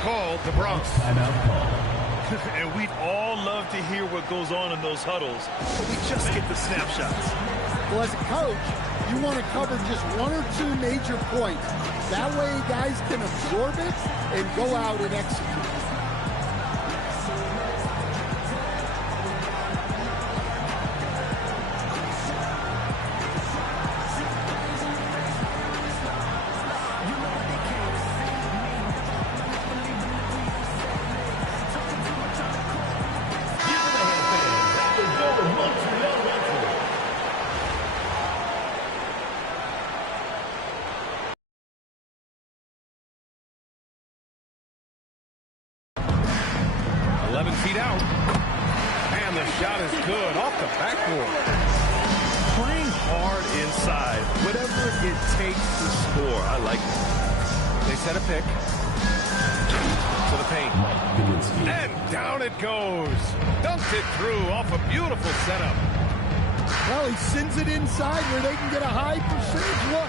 called the Bronx. Timeout call. And we'd all love to hear what goes on in those huddles, but we just get the snapshots. Well, as a coach, you want to cover just one or two major points. That way guys can absorb it and go out and execute. Feet out. And the shot is good off the backboard. Playing hard inside, whatever it takes to score. I like it. They set a pick to the paint. And down it goes. Dunked it through off a beautiful setup. Well, he sends it inside where they can get a high percentage look.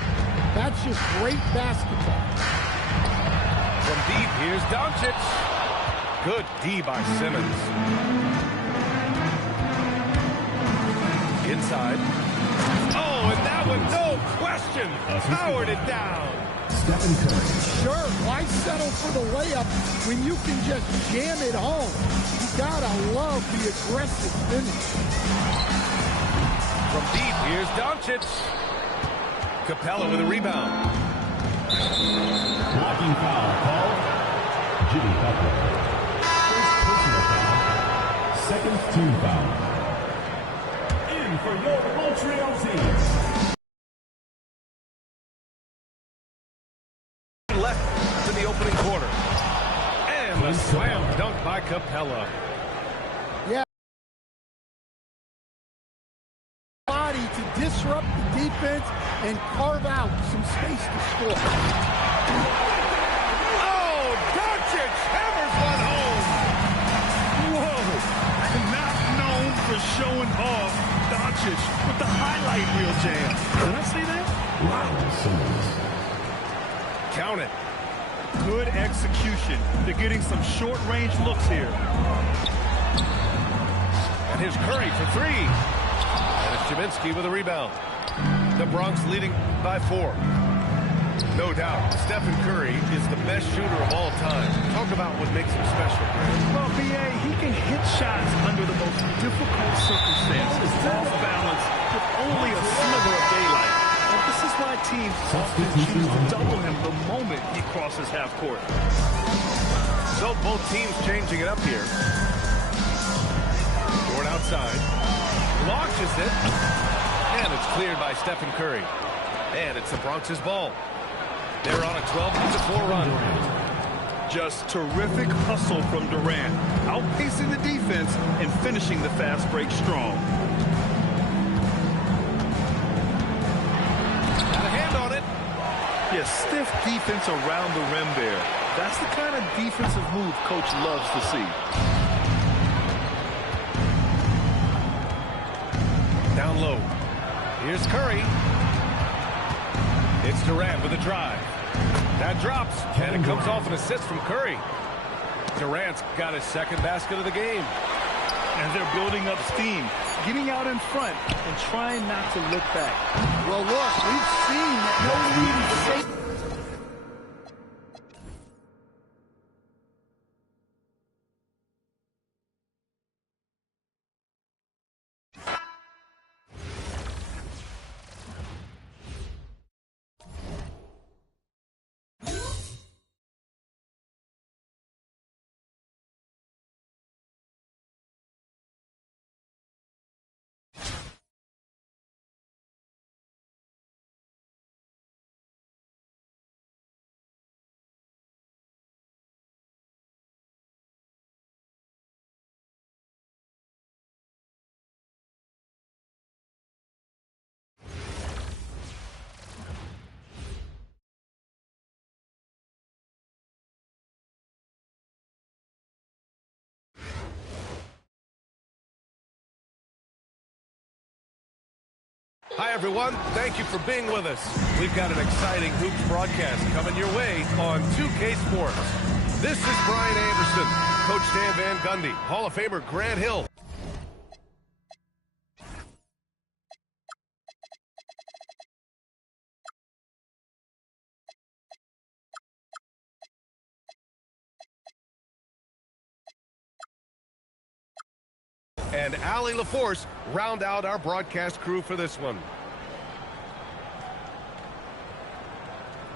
That's just great basketball. From deep, here's Doncic. Good D by Simmons. Inside. Oh, and that one, no question, powered it down. Stephen Curry. Sure, why settle for the layup when you can just jam it home? You gotta love the aggressive finish. From deep, here's Doncic. Capella with a rebound. Blocking foul called Jimmy Butler. Second team foul. In for your Montreal teams. Left to the opening quarter. And the slam dunk by Capella. Yeah. Body to disrupt the defense and carve out some space to score. Oh, Doncic hammers one home. For showing off, Doncic with the highlight reel jam. Did I see that? Wow, Simmons. Count it. Good execution. They're getting some short-range looks here. And here's Curry for three. And it's Jaminski with a rebound. The Bronx leading by 4. No doubt, Stephen Curry is the best shooter of all time. Talk about what makes him special. Well, B.A., he can hit shots under the most difficult circumstances, off balance, with only a sliver of daylight. And this is why teams often choose to double him the moment he crosses half court. So both teams changing it up here. Short outside. Launches it. And it's cleared by Stephen Curry. And it's the Bronx's ball. They're on a 12-4 run. Just terrific hustle from Durant, outpacing the defense and finishing the fast break strong. Got a hand on it. Yeah, stiff defense around the rim there. That's the kind of defensive move Coach loves to see. Down low. Here's Curry. It's Durant with a drive. That drops, and it comes off an assist from Curry. Durant's got his second basket of the game. And they're building up steam, getting out in front, and trying not to look back. Well, look, we've seen that no lead is safe. Hi, everyone. Thank you for being with us. We've got an exciting Hoops broadcast coming your way on 2K Sports. This is Brian Anderson, Coach Dan Van Gundy, Hall of Famer Grant Hill. And Allie LaForce round out our broadcast crew for this one.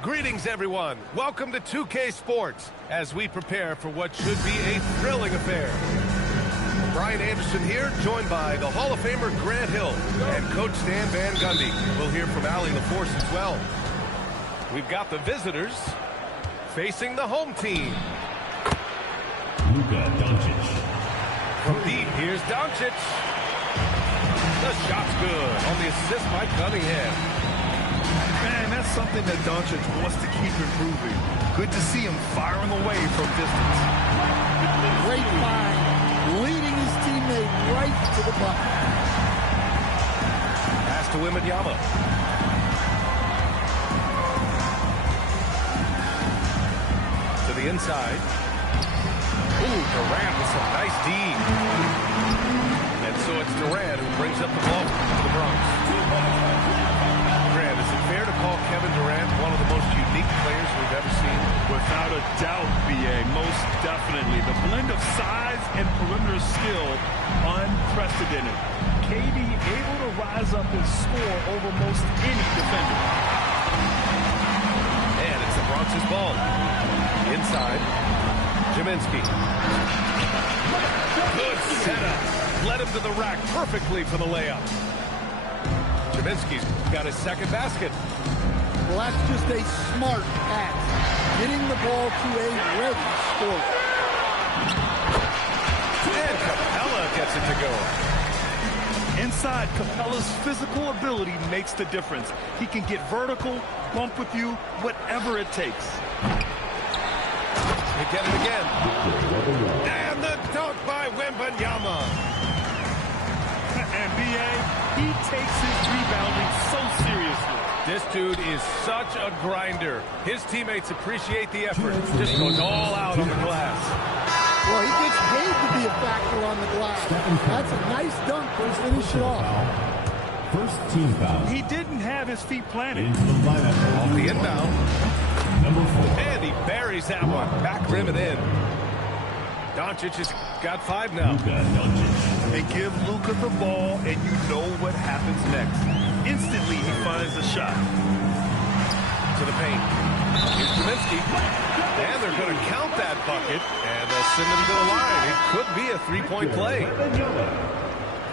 Greetings, everyone. Welcome to 2K Sports as we prepare for what should be a thrilling affair. Brian Anderson here, joined by the Hall of Famer Grant Hill and Coach Dan Van Gundy. We'll hear from Allie LaForce as well. We've got the visitors facing the home team. Luka Doncic. From deep, here's Doncic. The shot's good on the assist by Cunningham. Man, that's something that Doncic wants to keep improving. Good to see him firing away from distance. Great find, leading his teammate right to the bucket. Pass to Wembanyama. To the inside. Ooh, Durant with some nice D. And so it's Durant who brings up the ball to the Bronx. Grant, is it fair to call Kevin Durant one of the most unique players we've ever seen? Without a doubt, B.A., most definitely. The blend of size and perimeter skill, unprecedented. KD able to rise up and score over most any defender. And it's the Bronx's ball. Inside. Kaminsky. Good setup. Led him to the rack perfectly for the layup. Kaminsky's got his second basket. Well, that's just a smart pass. Getting the ball to a ready scorer. And Capella gets it to go. Inside, Capella's physical ability makes the difference. He can get vertical, bump with you, whatever it takes. They get it again. And the dunk by Wembanyama. And B.A., he takes his rebounding so seriously. This dude is such a grinder. His teammates appreciate the effort. Just goes all out on the glass. Well, he gets paid to be a factor on the glass. That's a nice dunk to finish it off. First team foul. He didnn't have his feet planted. Into the lineup. Off the inbound. Number 4. And he buries that one. Back rim and in. Doncic has got 5 now. Luka Doncic. They give Luka the ball, and you know what happens next. Instantly, he finds the shot. To the paint. Here's Kaminsky. And they're going to count that bucket. And they'll send him to the line. It could be a three-point play.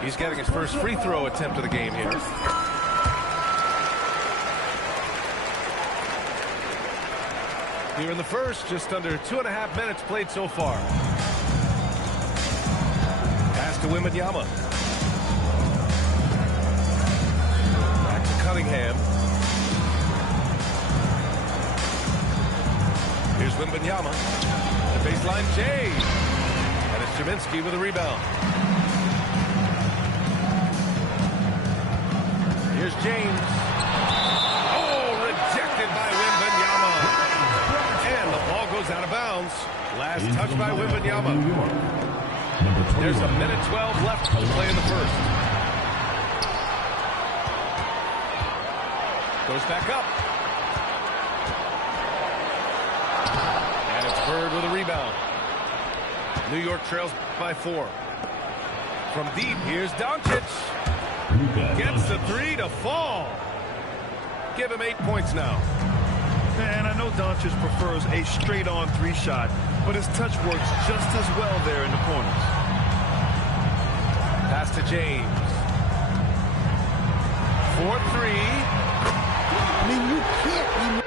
He's getting his first free throw attempt of the game here. Here in the first, just under 2.5 minutes played so far. Pass to Wembanyama. Back to Cunningham. Here's Wembanyama. The baseline, Jay. And it's Kaminsky with a rebound. Here's James. Oh, rejected by Wembanyama. And the ball goes out of bounds. Last touch by Wembanyama. There's a minute 12 left to play in the first. Goes back up. And it's Bird with a rebound. New York trails by 4. From deep, here's Doncic. Gets the 3 to fall. Give him 8 points now. And I know Doncic prefers a straight-on 3 shot, but his touch works just as well there in the corners. Pass to James. 4-3. I mean, you can't.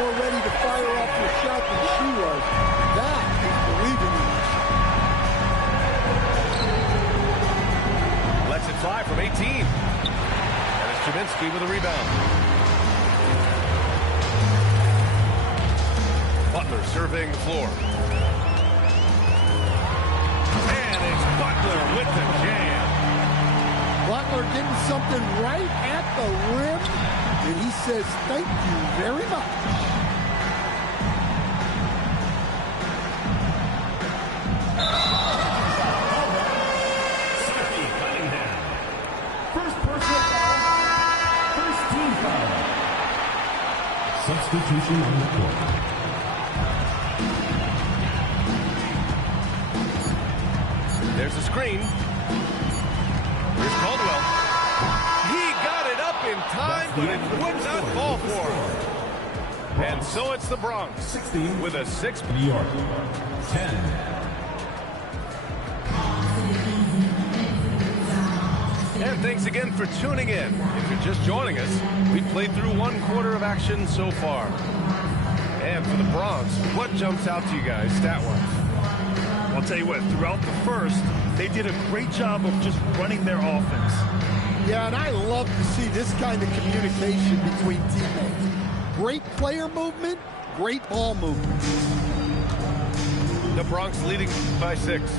Ready to fire off your Chemensky with a rebound. Butler surveying the floor. And it's Butler with the jam. Butler getting something right at the rim, and he says thank you very much. First personal foul. First team foul. Substitution on the court. There's a screen. Here's Caldwell. He got it up in time, but it would not fall for him. And so it's the Bronx 16 with a 6. New York 10. And thanks again for tuning in. If you're just joining us, we've played through 1 quarter of action so far. And for the Bronx, what jumps out to you guys stat-wise? I'll tell you what, throughout the first, they did a great job of just running their offense. Yeah, and I love to see this kind of communication between teammates. Great player movement, great ball movement. The Bronx leading by 6.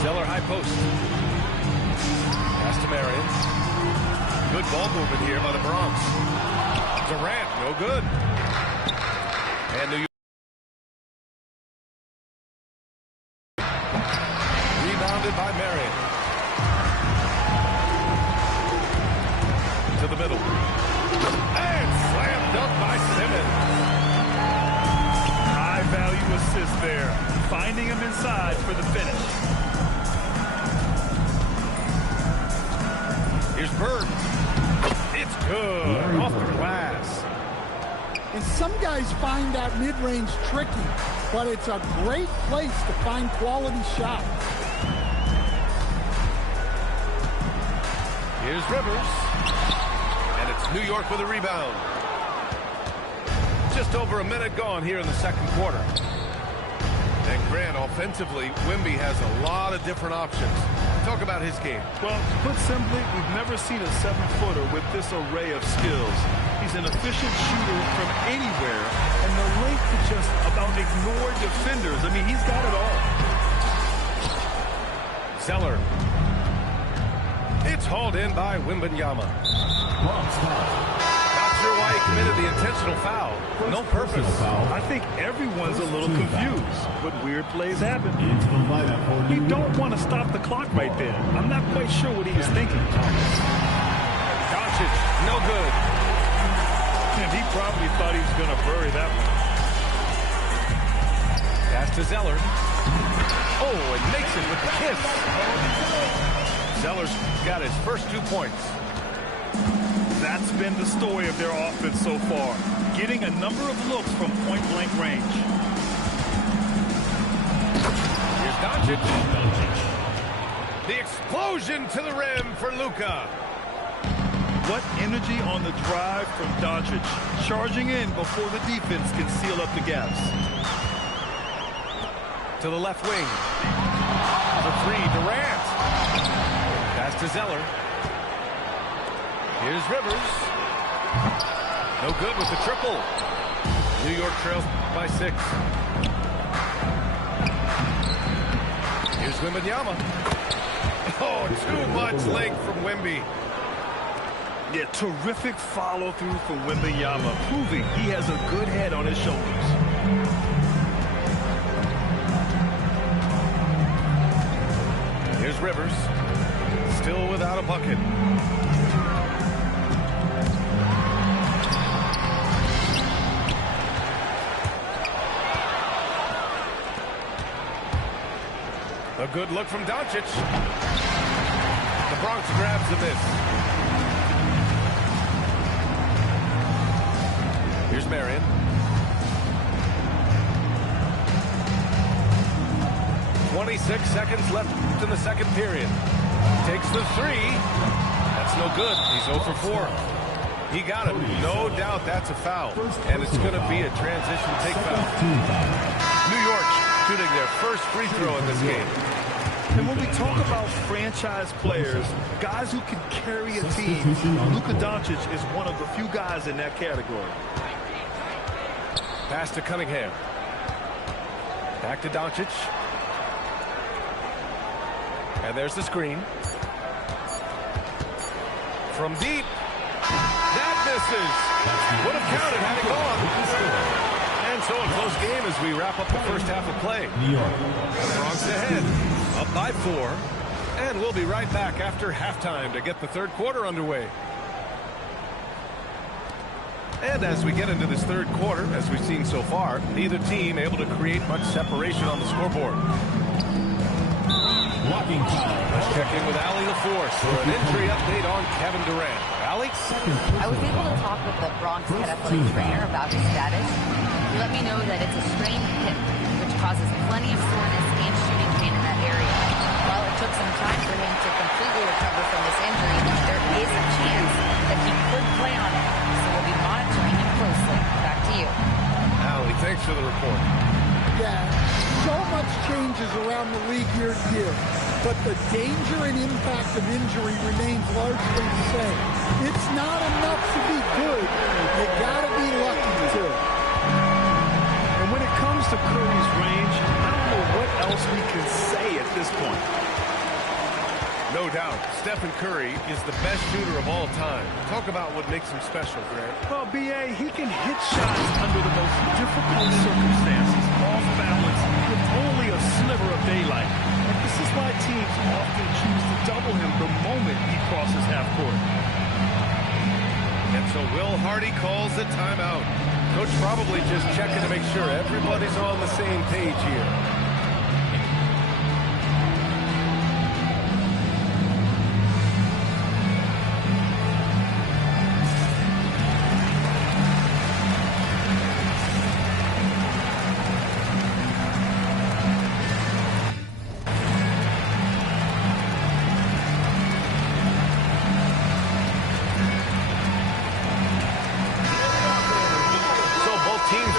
Zeller high post. Pass to Marion. Good ball movement here by the Bronx. Durant, no good. And New York. Rebounded by Marion. To the middle. And slammed up by Simmons. High value assist there. Finding him inside for the finish. Here's Bird. It's good. Off the glass. And some guys find that mid-range tricky, but it's a great place to find quality shots. Here's Rivers. And it's New York with a rebound. Just over a minute gone here in the second quarter. And Grant, offensively, Wemby has a lot of different options. Talk about his game. Well, put simply, we've never seen a 7-footer with this array of skills. He's an efficient shooter from anywhere, and the length to just about ignore defenders. I mean, he's got it all. Zeller. It's hauled in by Wembanyama. Not sure why he committed the intentional foul. No purpose. I think everyone's a little confused, but weird plays happen. You don't want to stop the clock right there. I'm not quite sure what he was thinking. Doncic, no good. And he probably thought he was going to bury that one. Pass to Zeller. Oh, and makes it with the kiss. Zeller's got his first 2 points. That's been the story of their offense so far. Getting a number of looks from point-blank range. Here's Doncic. The explosion to the rim for Luka. What energy on the drive from Doncic, charging in before the defense can seal up the gaps. To the left wing. For 3, Durant. Pass to Zeller. Here's Rivers. No good with the triple. New York trails by 6. Here's Wembanyama. Oh, too much length from Wemby. Yeah, terrific follow-through from Wembanyama, proving he has a good head on his shoulders. Here's Rivers. Still without a bucket. A good look from Doncic. The Bronx grabs the miss. Here's Marion. "26 seconds left in the second period. Takes the 3. That's no good. He's 0 for 4. He got it. No doubt that's a foul. And it's going to be a transition take foul. New York shooting their first free throw in this game. And when we talk about franchise players, guys who can carry a team, Luka Doncic is one of the few guys in that category. Pass to Cunningham. Back to Doncic. And there's the screen. From deep. That misses. Would have counted had it gone. And so a close game as we wrap up the first half of play. New York. The Bronx ahead, up by 4. And we'll be right back after halftime to get the third quarter underway. And as we get into this third quarter, as we've seen so far, neither team able to create much separation on the scoreboard. Blocking foul. Let's check in with Allie LaForce for an injury update on Kevin Durant. Allie? I was able to talk with the Bronx head athletic trainer about his status. He let me know that it's a strained hip, which causes plenty of soreness and shooting pain in that area. While it took some time for him to completely recover from this injury, there is a chance that he could play on it. So we'll be monitoring him closely. Back to you. Allie, thanks for the report. Yeah, so much changes around the league year to year, but the danger and impact of injury remains largely the same. It's not enough to be good. You gotta be lucky too. And when it comes to Curry's range, I don't know what else we can say at this point. No doubt, Stephen Curry is the best shooter of all time. Talk about what makes him special, Grant. Well, B.A., he can hit shots under the most difficult circumstances, off balance, with only a sliver of daylight. And this is why teams often choose to double him the moment he crosses half court. And so Will Hardy calls the timeout. Coach probably just checking to make sure everybody's on the same page here.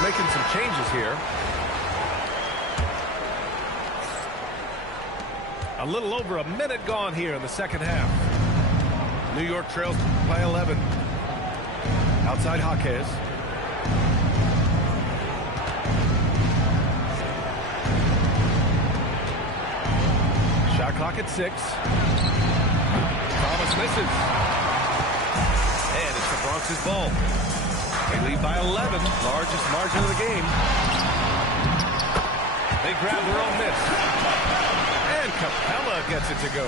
Making some changes here. A little over a minute gone here in the second half. New York trails by 11. Outside Jaquez. Shot clock at 6. Thomas misses. And it's the Bronx's ball. They lead by 11, largest margin of the game. They grab their own miss. And Capella gets it to go.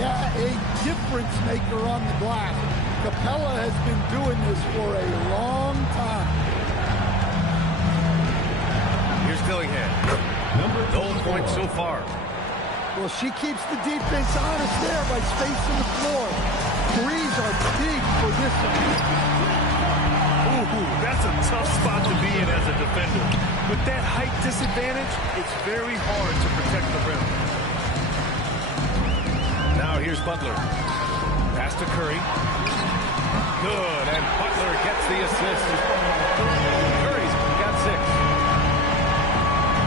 Yeah, a difference maker on the glass. Capella has been doing this for a long time. Here's Dillingham. No points so far. Well, she keeps the defense honest there by spacing the floor. Threes are big for this one. Ooh, that's a tough spot to be in as a defender. With that height disadvantage, it's very hard to protect the rim. Now here's Butler. Pass to Curry. Good, and Butler gets the assist. Curry's got 6.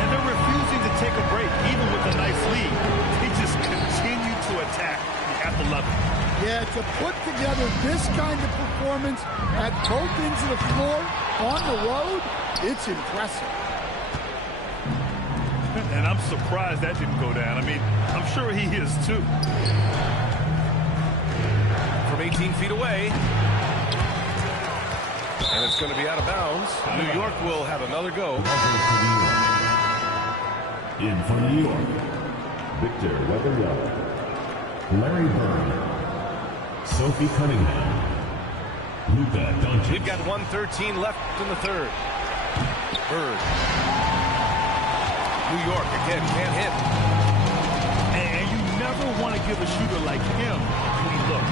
And they're refusing to take a break, even with a nice lead. They just continue to attack at the level. Yeah, to put together this kind of performance at both ends of the floor on the road, it's impressive. And I'm surprised that didn't go down. I mean, I'm sure he is too. From 18 feet away. And it's going to be out of bounds. New York will have another go. In for New York, Victor Wembanyama, Larry Bird, Sophie Cunningham, Luka Doncic. We've got 1:13 left in the third. Bird. New York again can't hit. And you never want to give a shooter like him a clean look.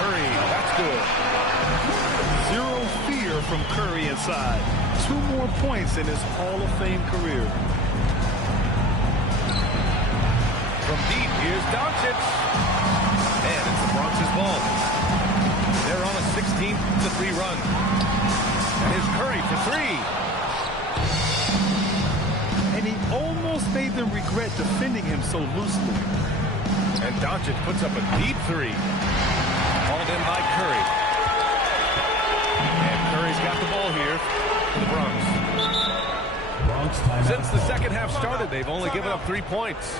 Curry, that's good. Zero fear from Curry inside. 2 more points in his Hall of Fame career. From deep, here's Doncic. And it's the Bronx's ball. They're on a 16-3 run. And here's Curry for 3. And he almost made the even regret defending him so loosely. And Doncic puts up a deep three. Hauled in by Curry. And Curry's got the ball here for the Bronx. Since the second half started, they've only given up 3 points.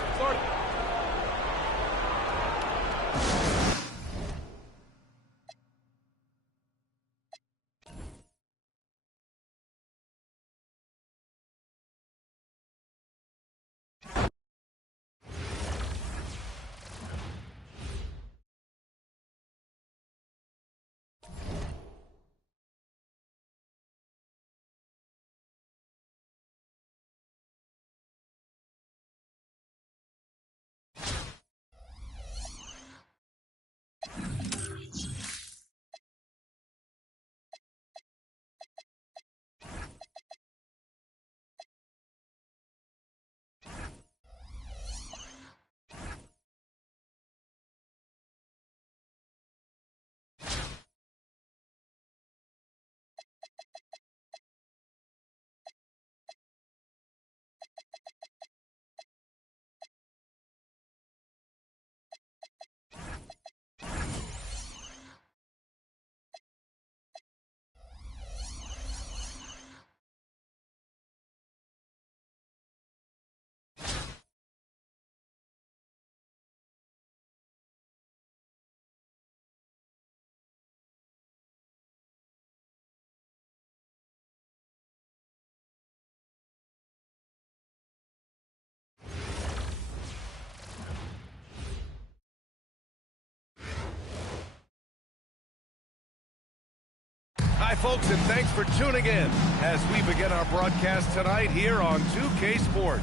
Hi, folks, and thanks for tuning in as we begin our broadcast tonight here on 2K Sports.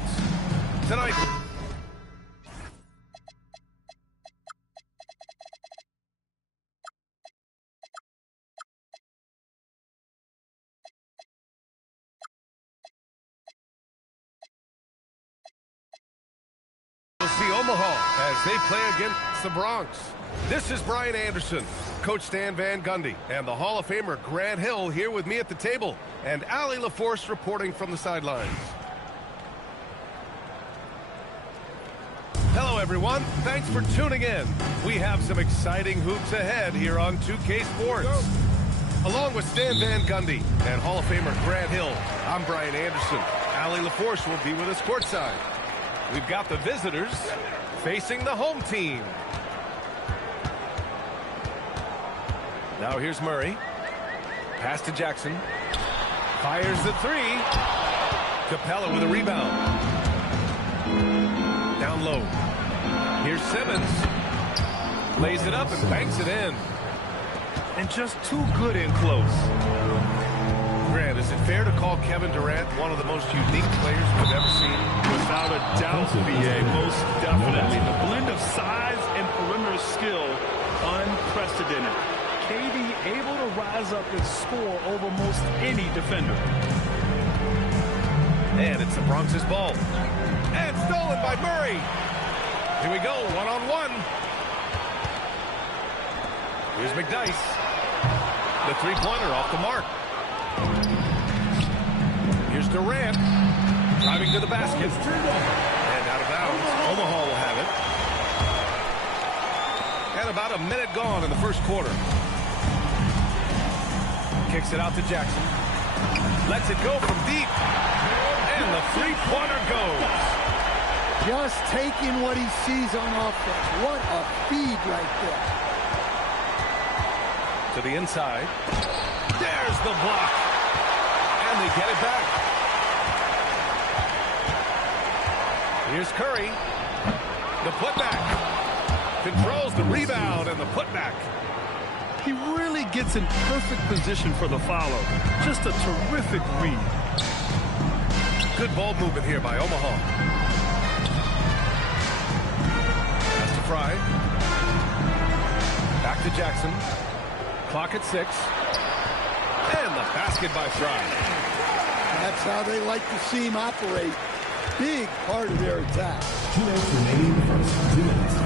Tonight, we'll see Omaha as they play against the Bronx. This is Brian Anderson, Coach Stan Van Gundy, and the Hall of Famer Grant Hill here with me at the table, and Allie LaForce reporting from the sidelines. Hello, everyone. Thanks for tuning in. We have some exciting hoops ahead here on 2K Sports. Along with Stan Van Gundy and Hall of Famer Grant Hill, I'm Brian Anderson. Allie LaForce will be with us courtside. We've got the visitors facing the home team. Now here's Murray. Pass to Jackson. Fires the three. Capella with a rebound. Down low. Here's Simmons. Lays it up and banks it in. And just too good in close. Grant, is it fair to call Kevin Durant one of the most unique players we've ever seen? Without a doubt, BA, most definitely. The blend of size and perimeter skill, unprecedented. KD able to rise up and score over most any defender. And it's the Bronx's ball. And stolen by Murray. Here we go, one-on-one. Here's McDyess. The three-pointer off the mark. Here's Durant. Driving to the basket. And out of bounds. Omaha will have it. And about a minute gone in the first quarter. Kicks it out to Jackson. Lets it go from deep. And the three-pointer goes. Just taking what he sees on offense. What a feed right there. To the inside. There's the block. And they get it back. Here's Curry. The putback. Controls the rebound and the putback. He really gets in perfect position for the follow. Just a terrific read. Good ball movement here by Omaha. Pass to Fry. Back to Jackson. Clock at 6. And the basket by Fry. That's how they like to see him operate. Big part of their attack. 2 minutes remaining in the first. 2 minutes.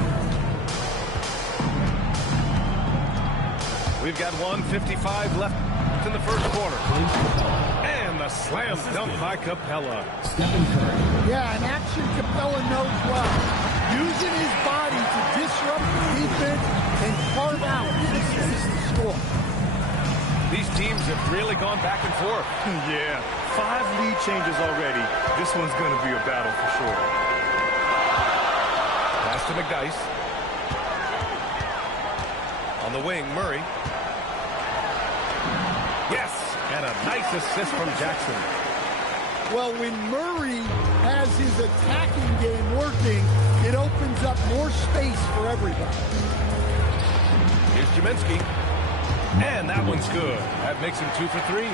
We've got 1:55 left in the first quarter. And the a slam dunk by Capella. Stephen Curry. Yeah, an action Capella knows well. Using his body to disrupt the defense and carve out distance to score. These teams have really gone back and forth. Yeah, 5 lead changes already. This one's going to be a battle for sure. Pass to McDyess. On the wing, Murray. Yes, and a nice assist from Jackson. Well, when Murray has his attacking game working, it opens up more space for everybody. Here's Chiminski. And that one's good. That makes him 2 for 3.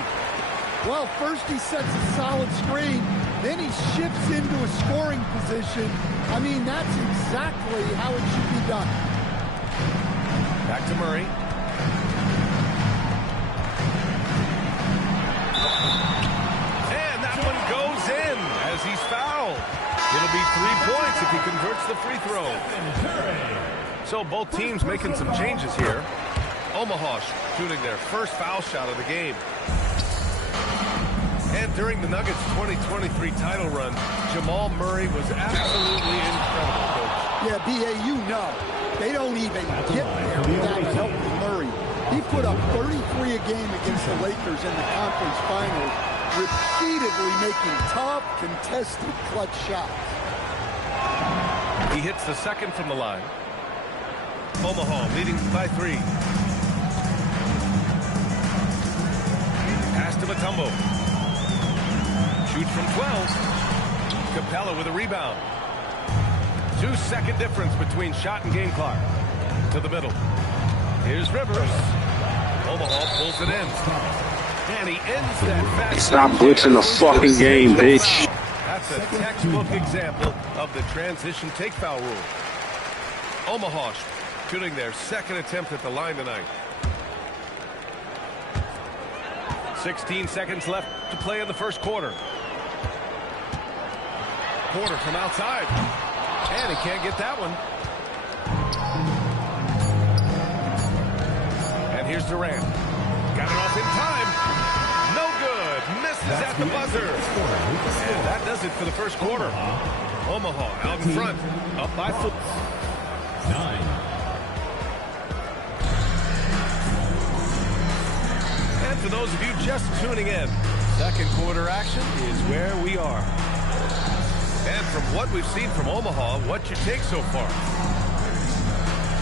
Well, first he sets a solid screen, then he shifts into a scoring position. I mean, that's exactly how it should be done. Back to Murray. And that one goes in as he's fouled. It'll be 3 points if he converts the free throw. So both teams making some changes here. Omaha shooting their first foul shot of the game. And during the Nuggets' 2023 title run, Jamal Murray was absolutely incredible, Coach. Yeah, B.A., you know, they don't even get there without help from Murray. He put up 33 a game against the Lakers in the conference finals, repeatedly making tough, contested, clutch shots. He hits the second from the line. Omaha leading by 3. Pass to Mutombo. Shoots from 12. Capella with a rebound. 2-second difference between shot and game clock. To the middle. Here's Rivers. Omaha pulls it in. And he ends that fast. Stop glitching the fucking game, bitch. That's a textbook example of the transition take foul rule. Omaha shooting their second attempt at the line tonight. 16 seconds left to play in the first quarter. Porter from outside. And he can't get that one. And here's Durant. Got it off in time. No good. Misses at the buzzer. And that does it for the first quarter. Omaha out in front. Up by 4. 9. And for those of you just tuning in, second quarter action is where we are. And from what we've seen from Omaha, what's your take so far?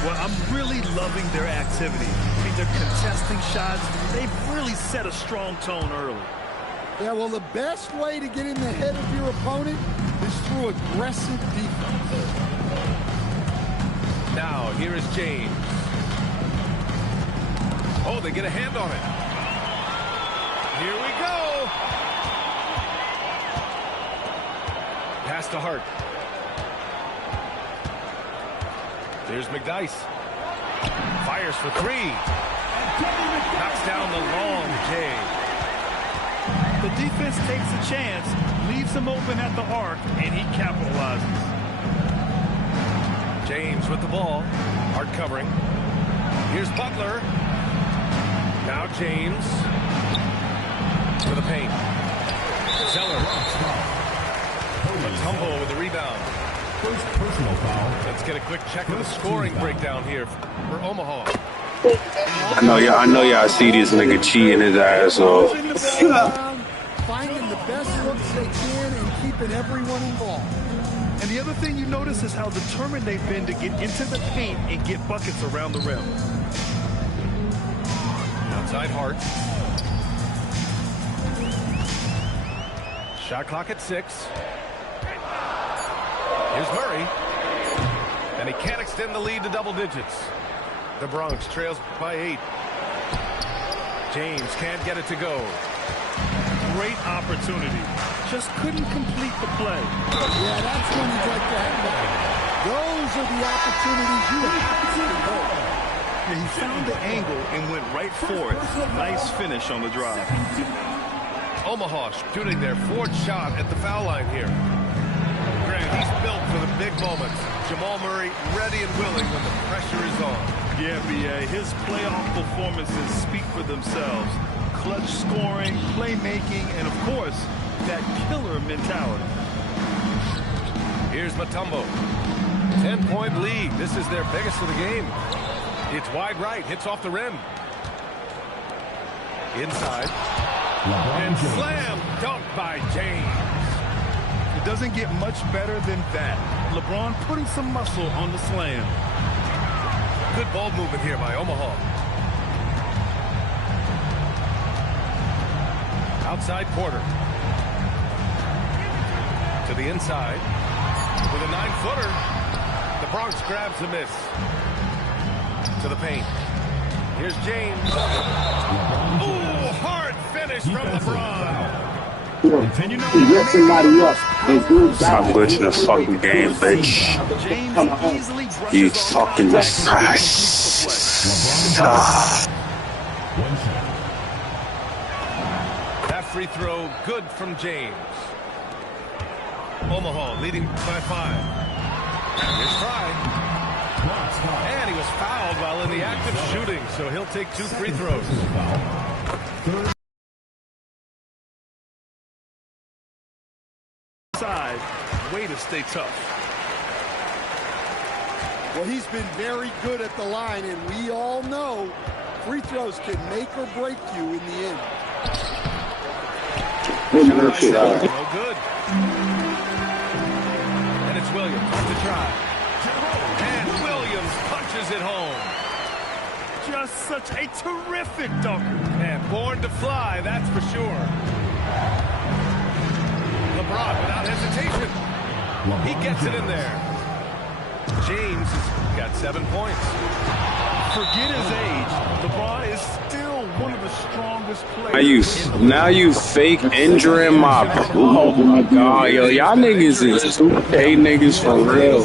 Well, I'm really loving their activity. I mean, they're contesting shots. They've really set a strong tone early. Yeah, well, the best way to get in the head of your opponent is through aggressive defense. Now, here is James. Oh, they get a hand on it. Here we go. Pass to Hart. There's McDyess. Fires for 3. Knocks down the long J. The defense takes a chance, leaves him open at the arc, and he capitalizes. James with the ball. Hart covering. Here's Butler. Now James. To the paint. Zeller. Mutombo with the rebound. First personal foul. Let's get a quick check of the scoring breakdown here for Omaha. I know y'all see this nigga cheating his ass off. Finding the best looks they can and keeping everyone involved. And the other thing you notice is how determined they've been to get into the paint and get buckets around the rim. Outside Hart. Shot clock at 6. Here's Murray. And he can't extend the lead to double digits. The Bronx trails by 8. James can't get it to go. Great opportunity. Just couldn't complete the play. Yeah, that's when you'd like to have that. Those are the opportunities you have to convert. Yeah, he found the angle and went right for it. Nice finish on the drive. Omaha shooting their 4th shot at the foul line here. Grant, he's built for the big moments. Jamal Murray ready and willing when the pressure is on. Yeah, B.A., his playoff performances speak for themselves. clutch scoring, playmaking, and of course, that killer mentality. Here's Mutombo. 10-point lead. This is their biggest of the game. It's wide right. Hits off the rim. Inside. And slam dunk by James. It doesn't get much better than that. LeBron putting some muscle on the slam. Good ball movement here by Omaha. Outside quarter. To the inside. With a 9-footer. The Bronx grabs the miss. To the paint. Here's James. Ooh, hard finish from LeBron. Stop glitching the fucking game, bitch. You fucking That free throw good from James. Omaha leading by 5. Here's Fry. And he was fouled while in the act of shooting, so he'll take 2 free throws. Side, way to stay tough. Well, he's been very good at the line, and we all know free throws can make or break you in the end. No good. And it's Williams off the try. And Williams punches it home. Just such a terrific dunker. And born to fly, that's for sure. LeBron without hesitation. He gets it in there. James has got 7 points. Forget his age. LeBron is still one of the strongest players. Now you fake injuring my. Oh my god, yo, y'all niggas is 2K niggas for real.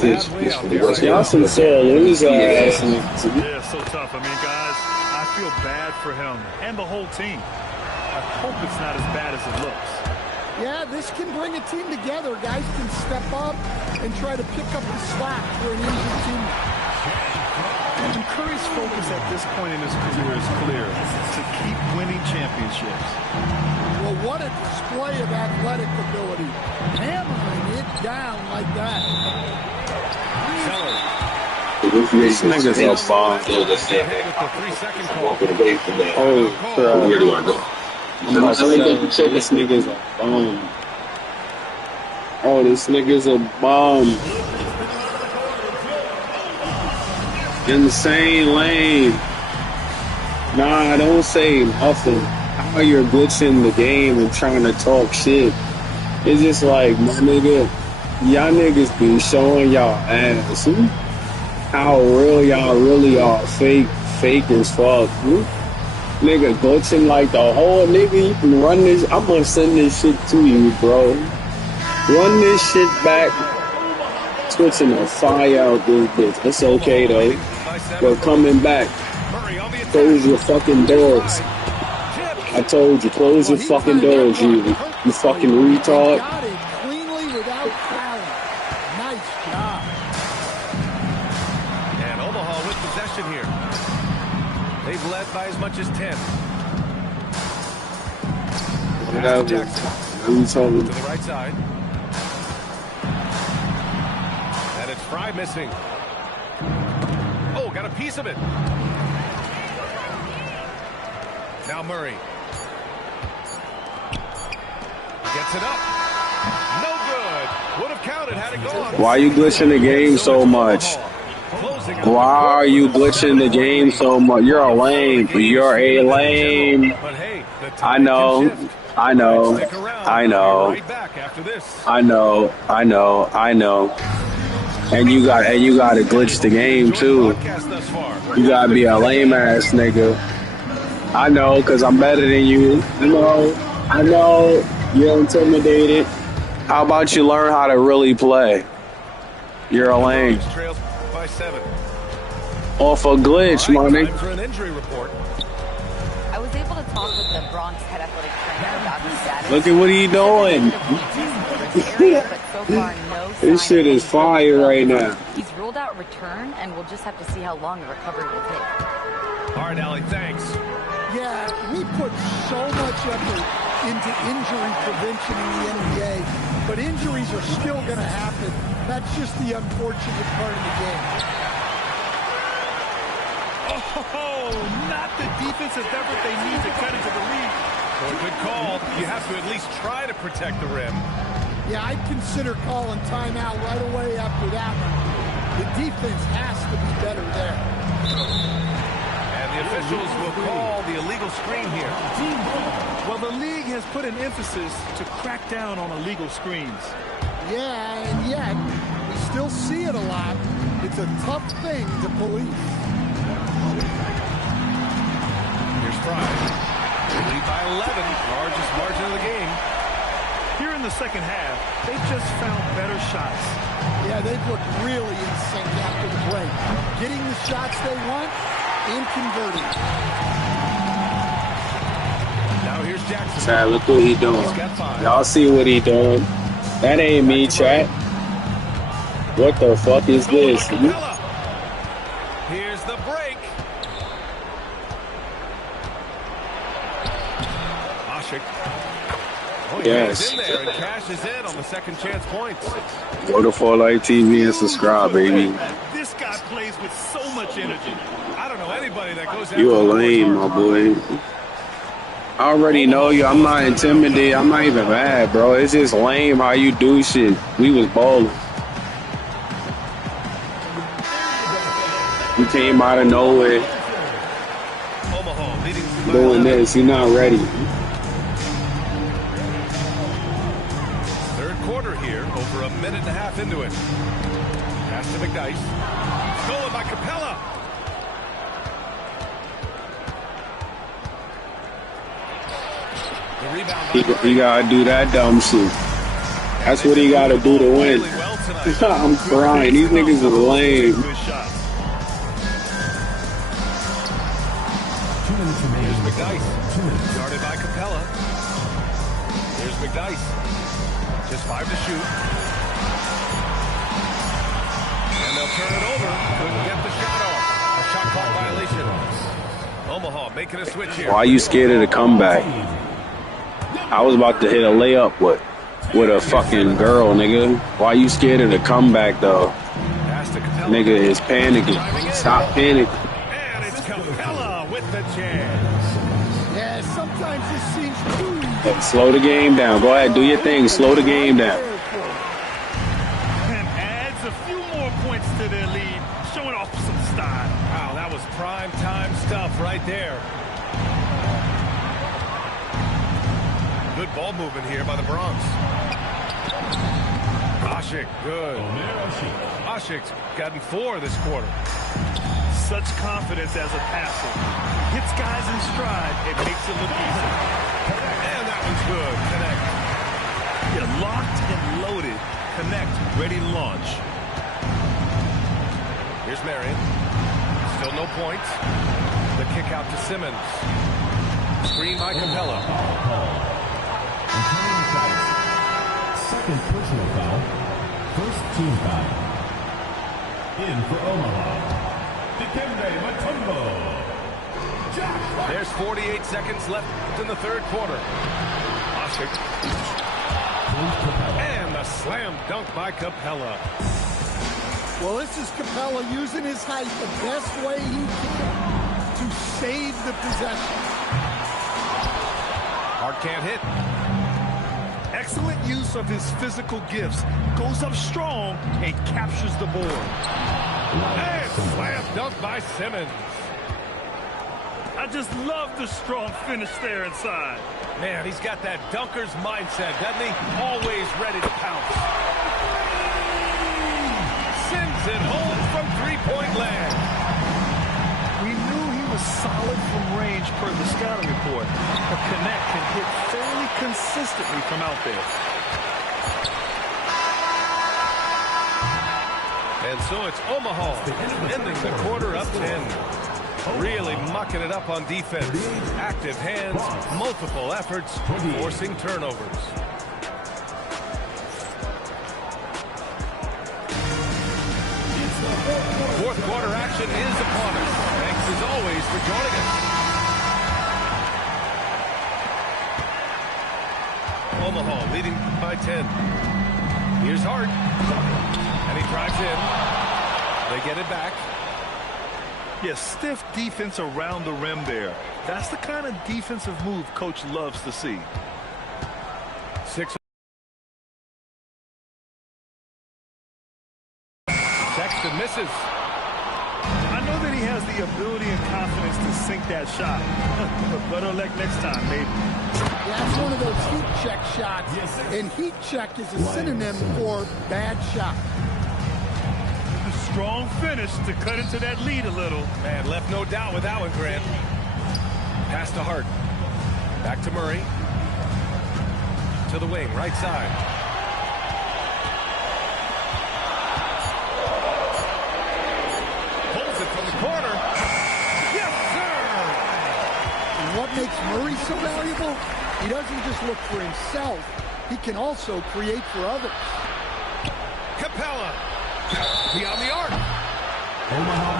Y'all some sell loser ass niggas. Yeah, so tough. I mean, guys, I feel bad for him and the whole team. I hope it's not as bad as it looks. Yeah, this can bring a team together. Guys can step up and try to pick up the slack for an injured team. And Curry's focus at this point in his career is clear: to keep winning championships. Well, what a display of athletic ability. Hammering it down like that. These niggas are bomb. Oh, where do I go? This nigga's a bomb. Oh, this nigga's a bomb. Insane lane. Nah, don't say nothing. How you're glitching the game and trying to talk shit. It's just like, my nigga, y'all niggas be showing y'all ass. How real y'all really are. Fake as fuck. Nigga glitching like the whole nigga. You can run this. I'm gonna send this shit to you, bro. Run this shit back. Switching the fire out this bitch. It's okay though. We're coming back. Close your fucking doors. I told you, close your fucking doors, you fucking retard. Got it cleanly without fouling. Nice job. And Omaha with possession here. They've led by as much as 10. To the right side. And it's Fry missing. Oh, got a piece of it. Now Murray. Gets it up. No good. Would have counted had it gone. Why you glitching the game so much? Why are you glitching the game so much? You're a lame. You're a lame. I know. I know. I know. I know. I know. I know. And you got to glitch the game too. You gotta be a lame ass nigga. I know, cause I'm better than you. I know. You're intimidated. How about you learn how to really play? You're a lame. Off a glitch, money. I was able to talk with the Bronx head athletic trainer about his status. Look at what he doing. This shit is fire right now. He's ruled out return, and we'll just have to see how long the recovery will take. All right, Allie, thanks. Yeah, we put so much effort into injury prevention in the NBA, but injuries are still going to happen. That's just the unfortunate part of the game. Oh, not the defensive effort they need to cut into the lead. Well, good call. You have to at least try to protect the rim. Yeah, I'd consider calling timeout right away after that one. The defense has to be better there. And the officials will call the illegal screen here. Well, the league has put an emphasis to crack down on illegal screens. Yeah, and yet, we still see it a lot. It's a tough thing to police. Here's Pride. Lead by 11, largest margin of the game. Here in the second half, they've just found better shots. Yeah, they've looked really in sync after the break. Getting the shots they want and converting. Now here's Jackson. Chat, look what he doing. Y'all see what he doing. That ain't me, chat. What the fuck is this? Here's the break. Ashik. Oh, he Yes. in there and cashes in on the second chance points. Go to For Life TV and subscribe, baby. This guy plays with so much energy. I don't know anybody that goes You a after the lame, boards my boy. I already know you. I'm not intimidated. I'm not even mad, bro. It's just lame how you do shit. We was balling. You came out of nowhere Omaha leading by doing 11. this. You're not ready. Third quarter here, over a minute and a half into it. Pass to McDyess. Stolen by Capella. The rebound by He gotta do that dumb shit. That's what he gotta do to win. Really well tonight. I'm crying. These niggas are lame. Good shots. Here's McDyess. Guarded by Capella. Here's McDyess. Just 5 to shoot. And they'll turn it over. Couldn't get the shot off. A shot clock violation. Omaha making a switch here. Why are you scared of the comeback? I was about to hit a layup with a fucking girl, nigga. Why you scared of the comeback, though? Pass to Capella. Nigga is panicking. Stop panicking. And it's Capella with the chance. Yeah, sometimes this seems too easy. Slow the game down. Go ahead, do your thing. Slow the game down. And adds a few more points to their lead, showing off some style. Wow, that was prime time stuff right there. Good ball movement here by the Bronx. Ashik, good. Ashik's gotten 4 this quarter. Such confidence as a passer. Hits guys in stride. It makes it look easy. And that one's good. Connect. Yeah, locked and loaded. Connect, ready to launch. Here's Marion. Still no points. The kick out to Simmons. Screen by Capella. Second personal foul. First team foul. In for Omaha. Dikembe Mutombo. There's 48 seconds left in the third quarter. Ashik. And the slam dunk by Capella. Well, this is Capella using his height the best way he can to save the possession. Hart can't hit. Excellent use of his physical gifts. Goes up strong and captures the board. And slam dunk by Simmons. I just love the strong finish there inside. Man, he's got that dunker's mindset, doesn't he? Always ready to pounce. Sends it home from three-point land. We knew he was solid from range per the scouting report. But Connect can hit fairly consistently from out there. And so it's Omaha ending the quarter up 10. Really mucking it up on defense. Active hands, multiple efforts, forcing turnovers. Fourth quarter action is upon us. Thanks as always for joining us. leading by 10. Here's Hart. And he drives in. They get it back. Yeah, stiff defense around the rim there. That's the kind of defensive move Coach loves to see. 6. Sexton misses. I know that he has the ability and confidence to sink that shot. But better luck next time, maybe. That's one of those heat check shots. And heat check is a synonym for bad shot. Strong finish to cut into that lead a little. Man, left no doubt with that one, Grant. Pass to Hart. Back to Murray. To the wing, right side. Pulls it from the corner. Yes, sir! And what makes Murray so valuable? He doesn't just look for himself. He can also create for others. Capella. Beyond the arc. You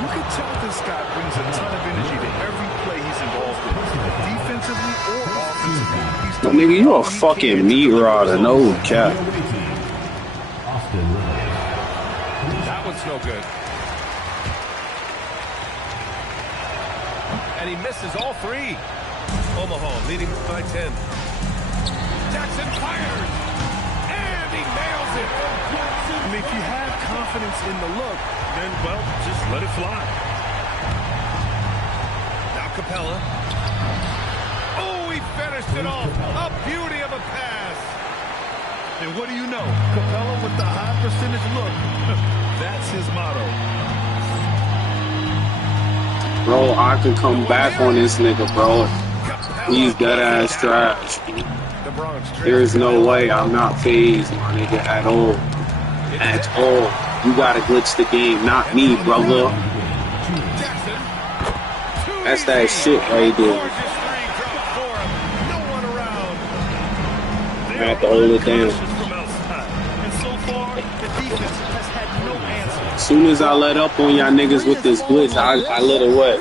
can tell this guy brings a ton of energy to every play he's involved in. Defensively or offensively. He's doing Nigga, you a all he fucking can meat to rod and no cap. Austin Rivers. That one's no good. And he misses all three. Omaha leading by 10. Jackson fires. And he nails it. I mean, if you have confidence in the look, then, well, just let it fly. Now Capella. Oh, he finished it off. A beauty of a pass. And what do you know? Capella with the high percentage look. That's his motto. Bro, I could come back on this nigga, bro. He's dead ass trash. The Bronx. There is no way I'm not phased, my nigga, at all. At all. You gotta glitch the game, not me, brother. Jackson. That's that shit right there. Gorgeous three drop for him. No one around. I have to hold it down. From outside. And so far, the defense has had no answer. As soon as I let up on y'all niggas with this glitch, I let it wet.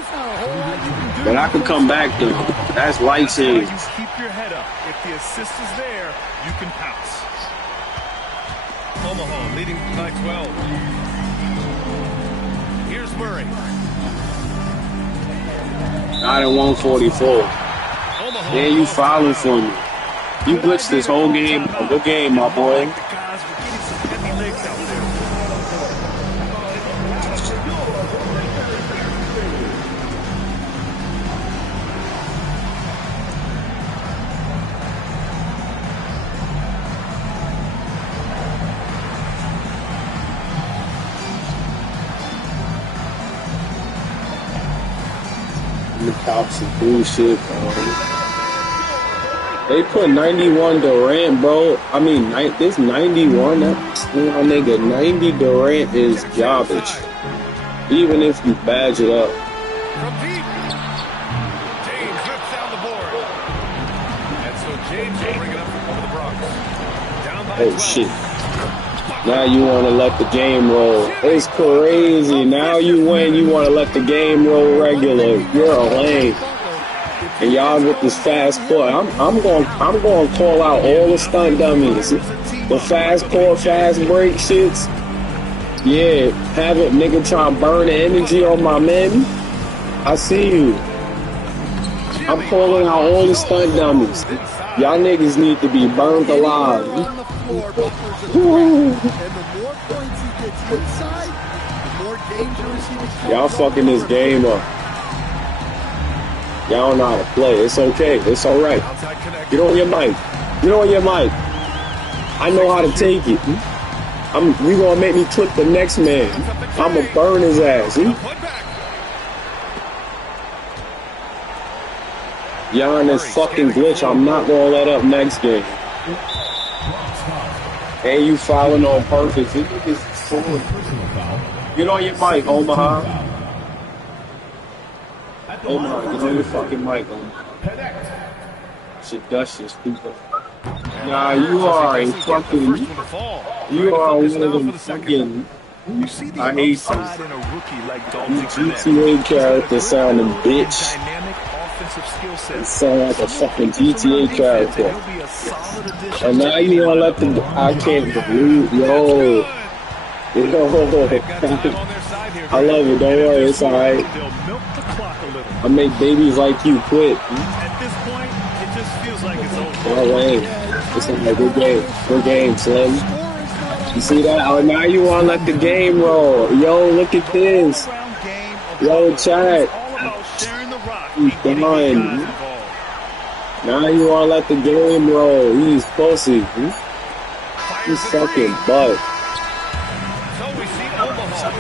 But I could come back though. That's light change. You keep your head up. If the assist is there, you can pounce. Omaha leading by 12. Here's Murray. Not at 144. Omaha. Yeah, you fouling for me. You glitched this whole game. Good game, my boy. The guys were getting some heavy legs out there. The cops and bullshit, bro. They put 91 Durant, bro. I mean, this 91, my nigga, 90 Durant is garbage. Even if you badge it up. From deep. James rips down the board. And so James will bring it up over the Bronx. Down by 12. Oh, shit. Now you want to let the game roll. It's crazy. Now you win. You want to let the game roll regular. You're a lame. And y'all with this fast court. I'm going to call out all the stunt dummies. The fast court, fast break shits. Yeah, have it, nigga, trying to burn the energy on my men. I see you. I'm calling out all the stunt dummies. Y'all niggas need to be burned alive. On the floor, Butler's a threat. And the more points he gets inside, the more dangerous he becomes. Y'all fucking this game up. Y'all don't know how to play. It's okay. It's alright. Outside connect. Get on your mic. Get on your mic. I know how to take it. You gonna make me clip the next man. I'ma burn his ass. Put back. Y'all this fucking glitch. I'm not gonna let up next game. And you fouling on purpose. Get on your mic, Omaha. Omaha, get on your fucking mic, Omaha. Shit, that's just stupid. Nah, you are a fucking. You are one of them fucking. You see the I hate upside in a rookie like you Dalton GTA character sounding bitch. Dynamic offensive skill set. It sound like a fucking GTA Defense, character. and he'll be a solid addition And to now the you wanna let defense. the I can't believe yo. They've got time Yo. on their side here. I love it, don't worry, it's alright. They'll milk the clock a little. I make babies like you quit. At this point, it just feels like it's over. No way. It's like good game. Good game, Slim. Score is not You see that? Oh, now you wanna let the game roll. Yo, look at this. All-around game of Yo, football. Chad. It's all about sharing the rock You and getting these guys done. involved. Now you wanna let the game roll. He's pussy. He's fucking butt. So we see Omaha.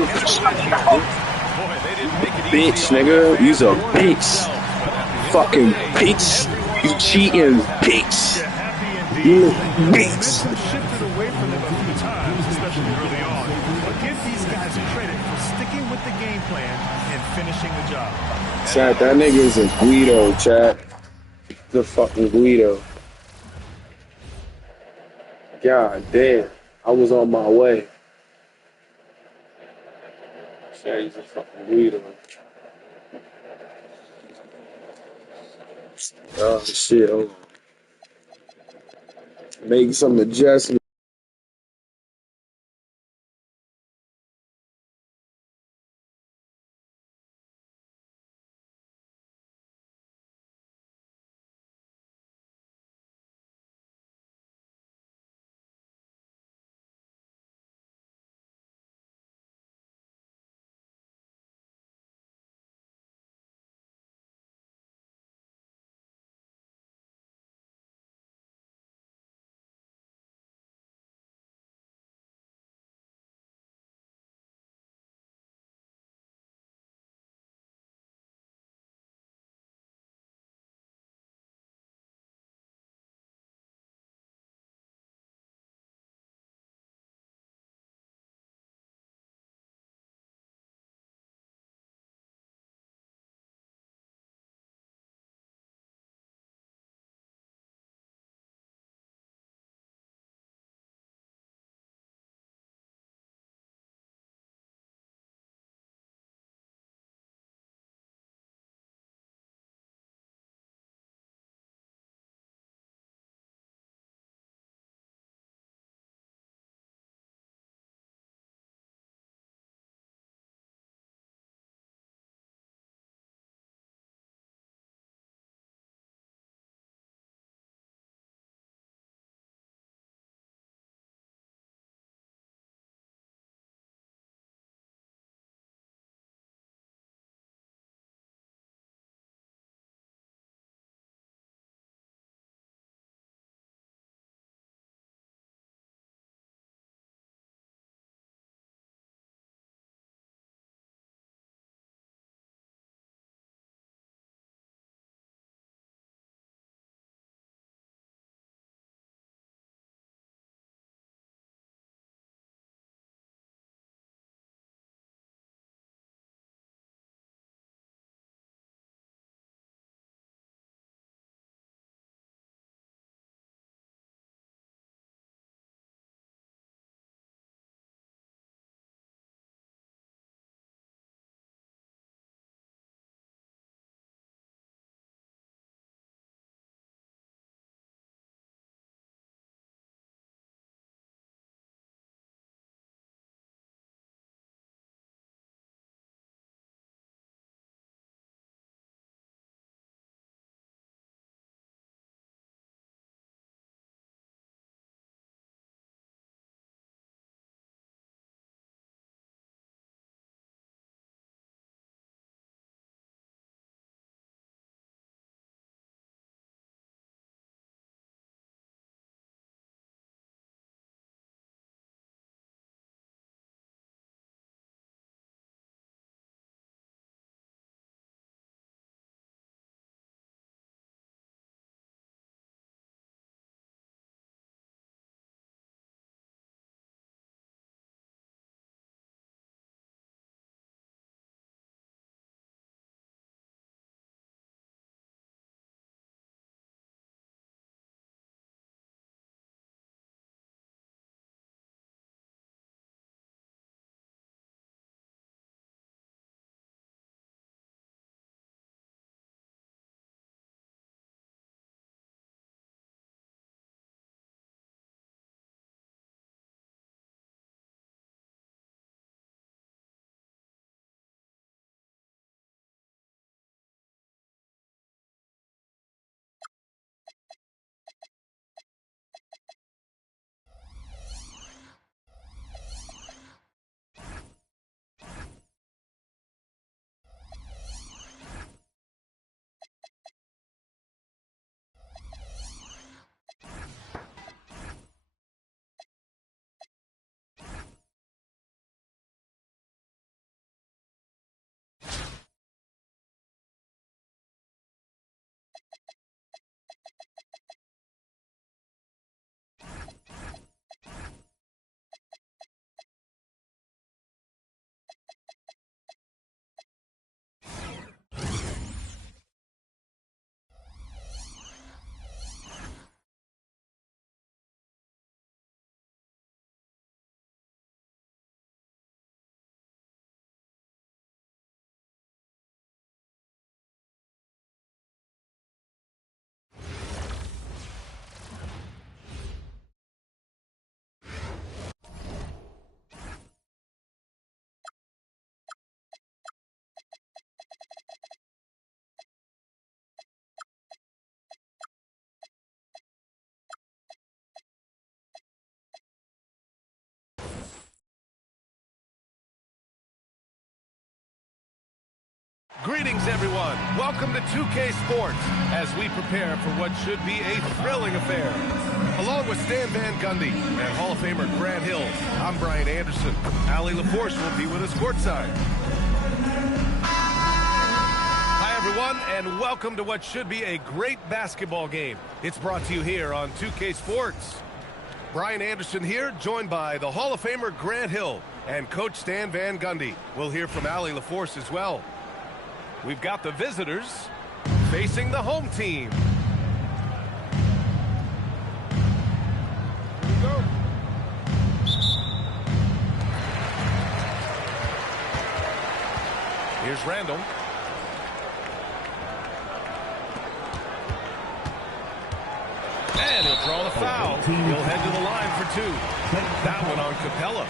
Boy, they didn't make it easy Bitch, on nigga. the You's a fans bitch. themselves, but at the end of the Fucking day, bitch. everyone You on both cheating, sides happy. bitch. They're happy You indeed. bitch. Momentum shifted away from them a few times, especially early on. But give these guys credit for sticking with the game plan and finishing the job. Chat, that nigga is a Guido, chat. The fucking Guido. God damn. I was on my way. Chat, he's a fucking Guido. Oh shit, hold on. Make some adjustments. Greetings, everyone. Welcome to 2K Sports as we prepare for what should be a thrilling affair. Along with Stan Van Gundy and Hall of Famer Grant Hill, I'm Brian Anderson. Allie LaForce will be with us courtside. Hi, everyone, and welcome to what should be a great basketball game. It's brought to you here on 2K Sports. Brian Anderson here, joined by the Hall of Famer Grant Hill and Coach Stan Van Gundy. We'll hear from Allie LaForce as well. We've got the visitors facing the home team. Here we go. Here's Randall. And he'll draw the foul. He'll head to the line for two. That one on Capella.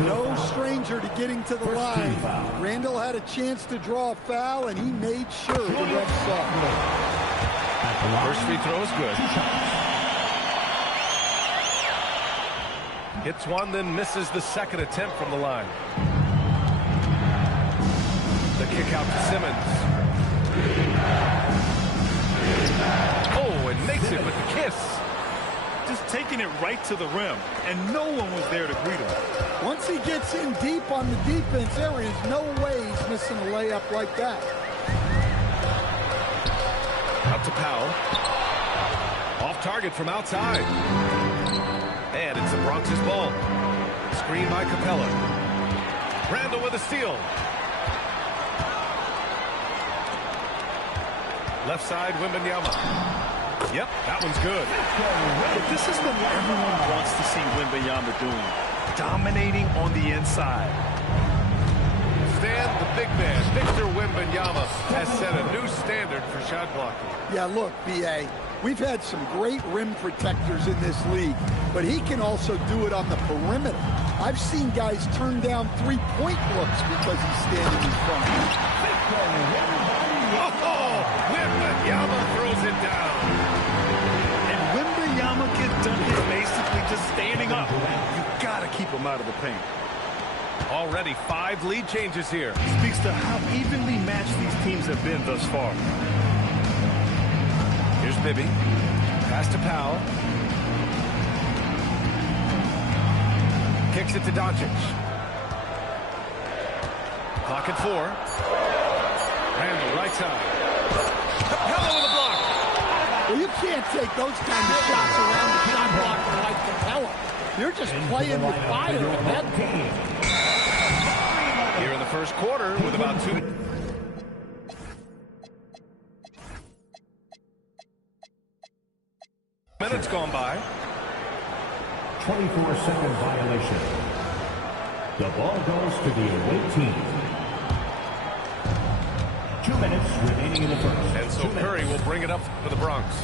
No stranger to getting to the line. Randall had a chance to draw a foul, and he made sure the ref saw it. First free throw is good. Hits one, then misses the second attempt from the line. The kick out to Simmons. Oh, and makes it with the kiss. Just taking it right to the rim, and no one was there to greet him. Once he gets in deep on the defense, there is no way he's missing a layup like that. Out to Powell. Off target from outside. And it's the Bronx's ball. Screen by Capella. Randall with a steal. Left side, Wembanyama. Yep, that one's good. But this is what everyone wants to see Wembanyama doing. Dominating on the inside. Stan, the big man, Victor Wembanyama, has set a new standard for shot blocking. Yeah, look, B.A., we've had some great rim protectors in this league, but he can also do it on the perimeter. I've seen guys turn down three-point looks because he's standing in front. Oh, Wembanyama throws it down. And Wembanyama can dunk it basically just standing up. You gotta keep him out of the paint. Already 5 lead changes here. Speaks to how evenly matched these teams have been thus far. Here's Bibby. Pass to Powell. Kicks it to Doncic. Clock at 4. Randall, right side. Capella with a block. Well, you can't take those kind of shots around the shot blocker like Capella. You're just playing with fire at that point. Here in the first quarter with about 2 minutes gone by. 24-second violation. The ball goes to the away team. 2 minutes remaining in the first. And so Curry will bring it up for the Bronx.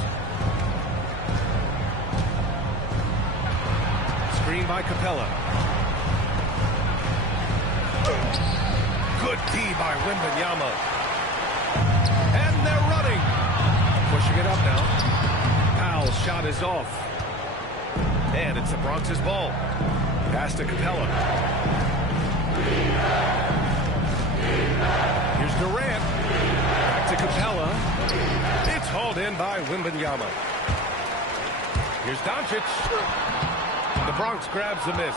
Screen by Capella. Good D by Wembanyama. And they're running. Pushing it up now. Powell's shot is off. And it's the Bronx's ball. Pass to Capella. Here's Durant. Back to Capella. It's hauled in by Wembanyama. Here's Doncic. The Bronx grabs the miss.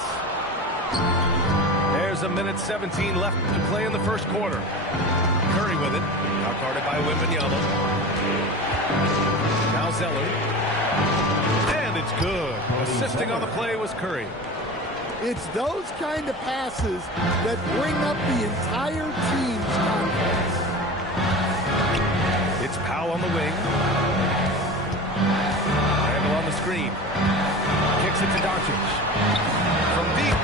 There's a minute 17 left to play in the first quarter. Curry with it. Out guarded by Wembanyama. Now Zeller. And it's good. Assisting on the play was Curry. It's those kind of passes that bring up the entire team's confidence. It's Powell on the wing. Randall on the screen. Kicks it to Doncic. From deep.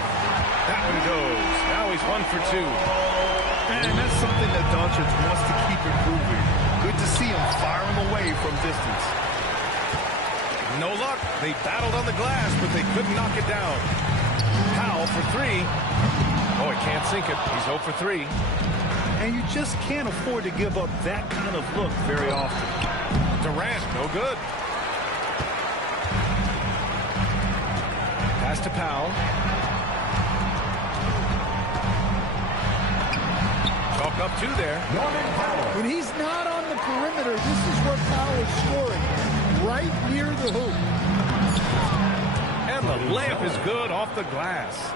That one goes. Now he's 1 for 2. And that's something that Doncic wants to keep improving. Good to see him firing away from distance. No luck. They battled on the glass, but they couldn't knock it down. Powell for 3. Oh, he can't sink it. He's 0 for 3. And you just can't afford to give up that kind of look very often. Durant, no good. Pass to Powell. Chalk up 2 there. When he's not on the perimeter, this is where Powell is scoring, right near the hoop. And the layup is good off the glass.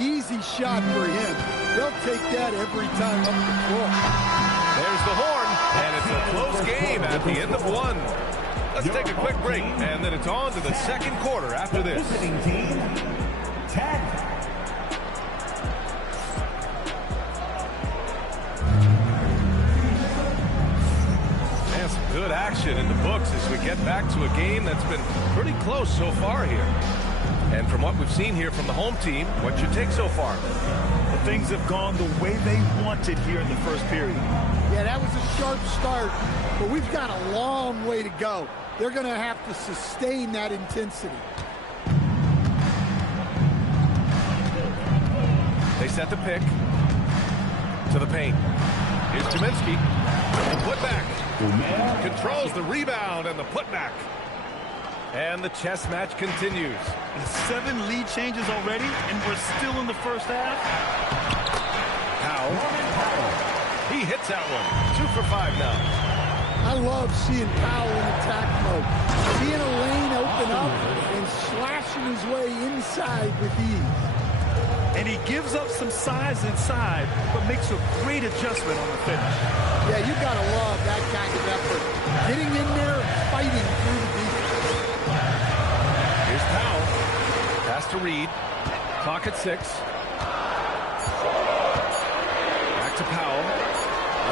Easy shot for him. They'll take that every time up the floor. There's the horn, and it's a close game at the end of 1. Let's take a quick break, and then it's on to the second quarter after this. Visiting team, 10. And some good action in the books as we get back to a game that's been pretty close so far here. And from what we've seen here from the home team, what's your take so far? Well, things have gone the way they wanted here in the first period. Yeah, that was a sharp start, but we've got a long way to go. They're going to have to sustain that intensity. They set the pick to the paint. Here's Kaminsky. The putback. Controls the rebound and the putback. And the chess match continues. 7 lead changes already, and we're still in the first half. Powell. He hits that one. 2 for 5 now. I love seeing Powell in attack mode. Seeing a lane open up and slashing his way inside with ease. And he gives up some size inside, but makes a great adjustment on the finish. Yeah, you got to love that kind of effort. Getting in there and fighting through the defense. Here's Powell. Pass to Reed. Clock at 6. Back to Powell.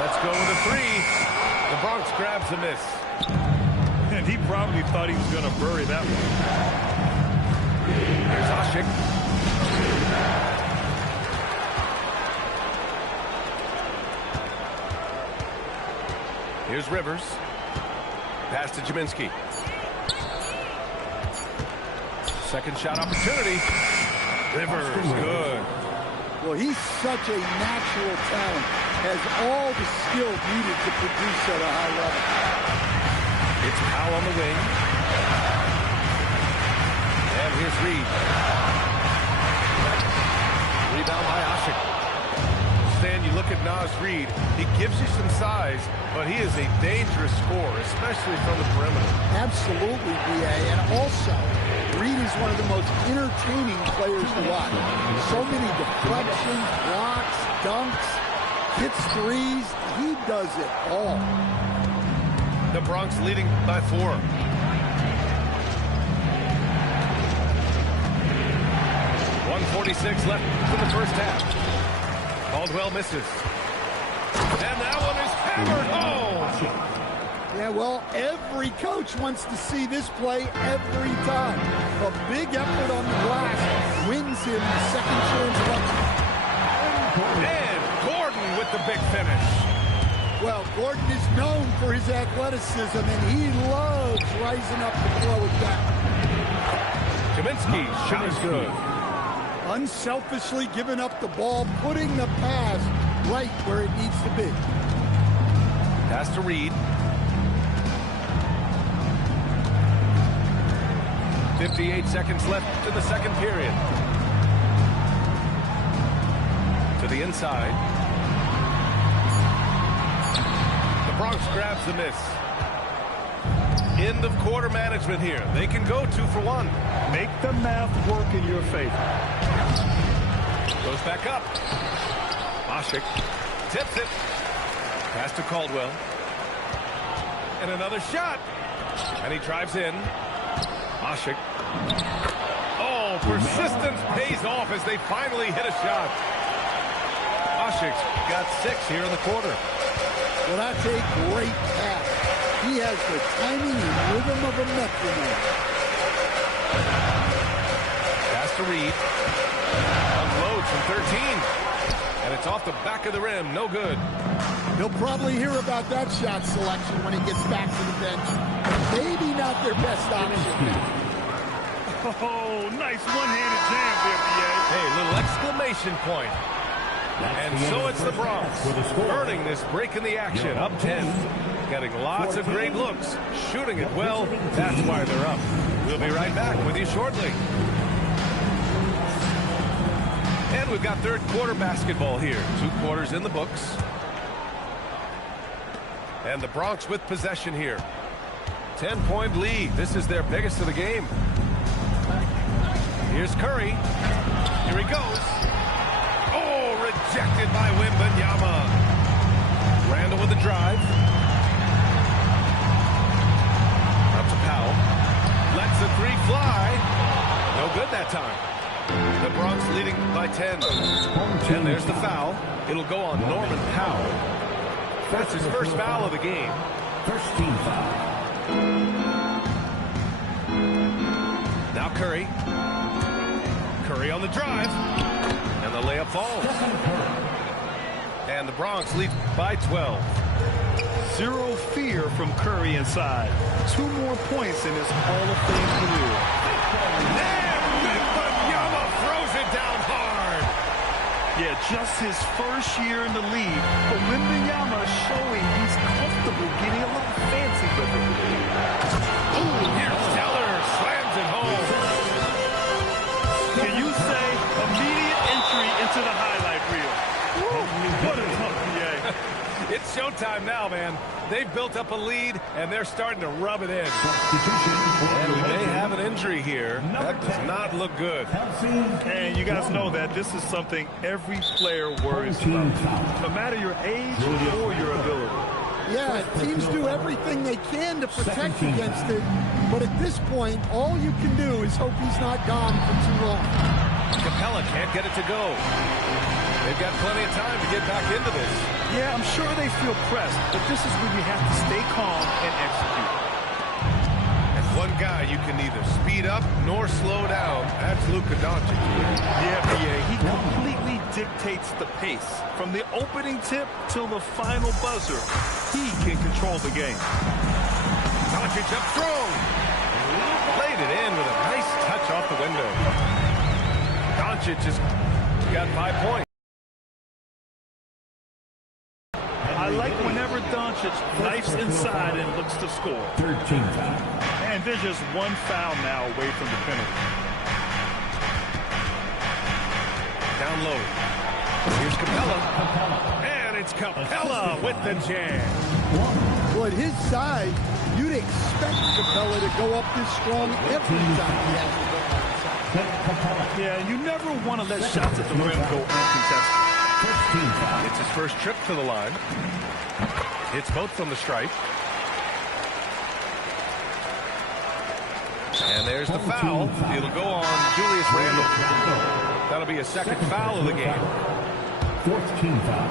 Let's go with a 3. The Bronx grabs a miss. And he probably thought he was going to bury that one. Here's Asik. Here's Rivers. Pass to Kaminsky. Second shot opportunity. Rivers, good. Well, he's such a natural talent. Has all the skill needed to produce at a high level. It's Powell on the wing. And here's Reed. Rebound by Asik. Stan, you look at Naz Reed. He gives you some size, but he is a dangerous scorer, especially from the perimeter. Absolutely, B.A. And also, Reed is one of the most entertaining players to watch. So many deflections, blocks, dunks, hits threes. He does it all. The Bronx leading by 4. .146 left in the first half. Caldwell misses. And that one is hammered home. Yeah, well, every coach wants to see this play every time. A big effort on the glass wins him the second chance bucket. And Gordon with the big finish. Well, Gordon is known for his athleticism, and he loves rising up to throw it back. Kaminsky, shot is good. Unselfishly giving up the ball, putting the pass right where it needs to be. Pass to Reed. 58 seconds left in the second period. To the inside. The Bronx grabs the miss. End of quarter management here. They can go 2 for 1. Make the math work in your favor. Goes back up. Asik tips it. Pass to Caldwell. And another shot. And he drives in. Asik. Oh, persistence pays off as they finally hit a shot. Asik's got 6 here in the quarter. Well, that's a great pass. He has the timing and rhythm of a metronome. Pass to Reed. Unloads from 13. And it's off the back of the rim. No good. He'll probably hear about that shot selection when he gets back to the bench. Maybe not their best option. Oh, nice one-handed jam there, B.A. Hey, little exclamation point. And so it's the Bronx earning this break in the action. Up 10. Getting lots of great looks. Shooting it well. That's why they're up. We'll be right back with you shortly. And we we've got third quarter basketball here. 2 quarters in the books. And the Bronx with possession here. 10-point lead. This is their biggest of the game. Here's Curry. Here he goes. Oh, rejected by Wembanyama. Randall with the drive. Up to Powell. Lets the 3 fly. No good that time. The Bronx leading by 10. And there's the foul. It'll go on Norman Powell. That's his first foul of the game. First team foul. Now Curry. Curry on the drive. And the layup falls. And the Bronx lead by 12. Zero fear from Curry inside. 2 more points in his Hall of Fame career. And Wembanyama throws it down hard. Yeah, just his first year in the league, but Wembanyama showing he's comfortable getting a little fancy with it. Ooh, here's Teller, slams it home. Can you say immediate entry into the highlight reel? What a tough PA. It's showtime now, man. They've built up a lead, and they're starting to rub it in. And we may have an injury here. That does not look good. And you guys know that this is something every player worries about, no matter your age or your ability. Yeah, teams do everything they can to protect against it, but at this point, all you can do is hope he's not gone for too long. Capella can't get it to go. They've got plenty of time to get back into this. Yeah, I'm sure they feel pressed, but this is when you have to stay calm and execute. And one guy you can neither speed up nor slow down. That's Luka Doncic. Yeah, PA, he completely dictates the pace. From the opening tip till the final buzzer, he can control the game. Doncic up strong. Laid it in with a nice touch off the window. Doncic has got 5 points. I like whenever Doncic knifes inside and looks to score. 13 foul. And there's just 1 foul now away from the penalty. Down low. Here's Capella. And it's Capella with the jam. Well, at his size, you'd expect Capella to go up this strong every time he has to go outside. Yeah, you never want to let shots at the rim go uncontested. It's his first trip to the line. Hits both from the stripe. And there's the foul. It'll go on Julius Randle. That'll be a second foul of the game. 14 foul.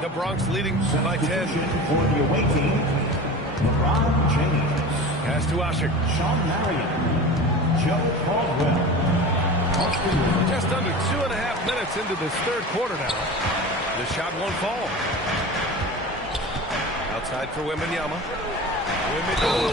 The Bronx leading by 10. For the away team, LeBron James. Pass to Usher. Sean Marion. Joe Caldwell. Just under 2.5 minutes into this third quarter now. The shot won't fall. Outside for Wembanyama. That was incredible.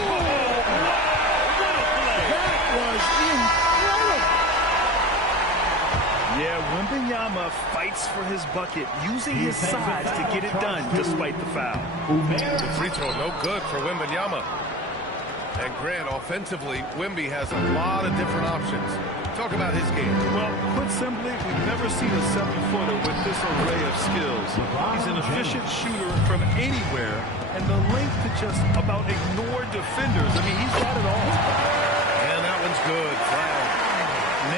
Yeah, Wembanyama fights for his bucket, using his size to get it done despite the foul. The free throw no good for Wembanyama. And Grant, offensively, Wemby has a lot of different options. Talk about his game. Well, put simply, we've never seen a 7-footer with this array of skills. He's an efficient shooter from anywhere, and the length to just about ignore defenders. I mean, he's got it all. And that one's good. Flag.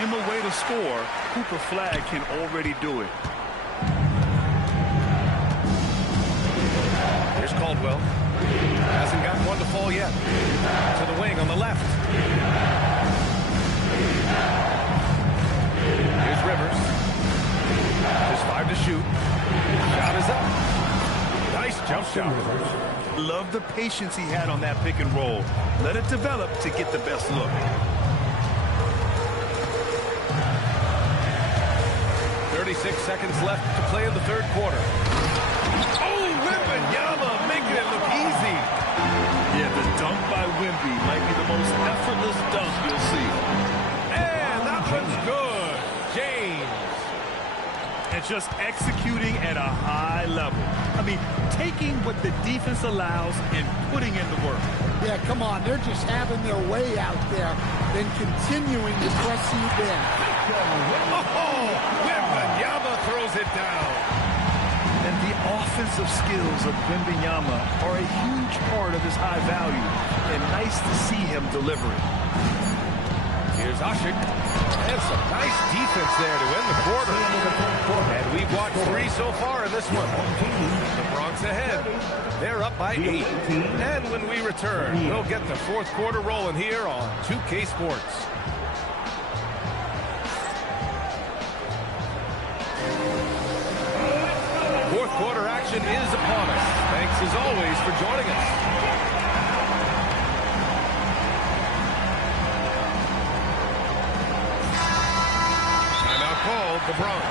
Name a way to score. Cooper Flag can already do it. Here's Caldwell. Hasn't got one to fall yet. To the wing on the left. Here's Rivers. There's 5 to shoot. Shot is up. Nice jump shot. Love the patience he had on that pick and roll. Let it develop to get the best look. 36 seconds left to play in the third quarter. Oh, Wembanyama making it look easy. Yeah, the dunk by Wemby might be the most effortless dunk you'll see. And that one's good. James. And just executing at a high level. I mean, taking what the defense allows and putting in the work. Yeah, come on. They're just having their way out there, then continuing to press you down. Oh, Wembanyama. throws it down. And the offensive skills of Wembanyama are a huge part of his high value, and nice to see him deliver it. Here's Asik. And some nice defense there to end the quarter. And we've watched 3 so far in this one. The Bronx ahead. They're up by 8. And when we return, we'll get the fourth quarter rolling here on 2K Sports. Fourth quarter action is upon us. Thanks as always for joining us. Timeout called, the Bronx.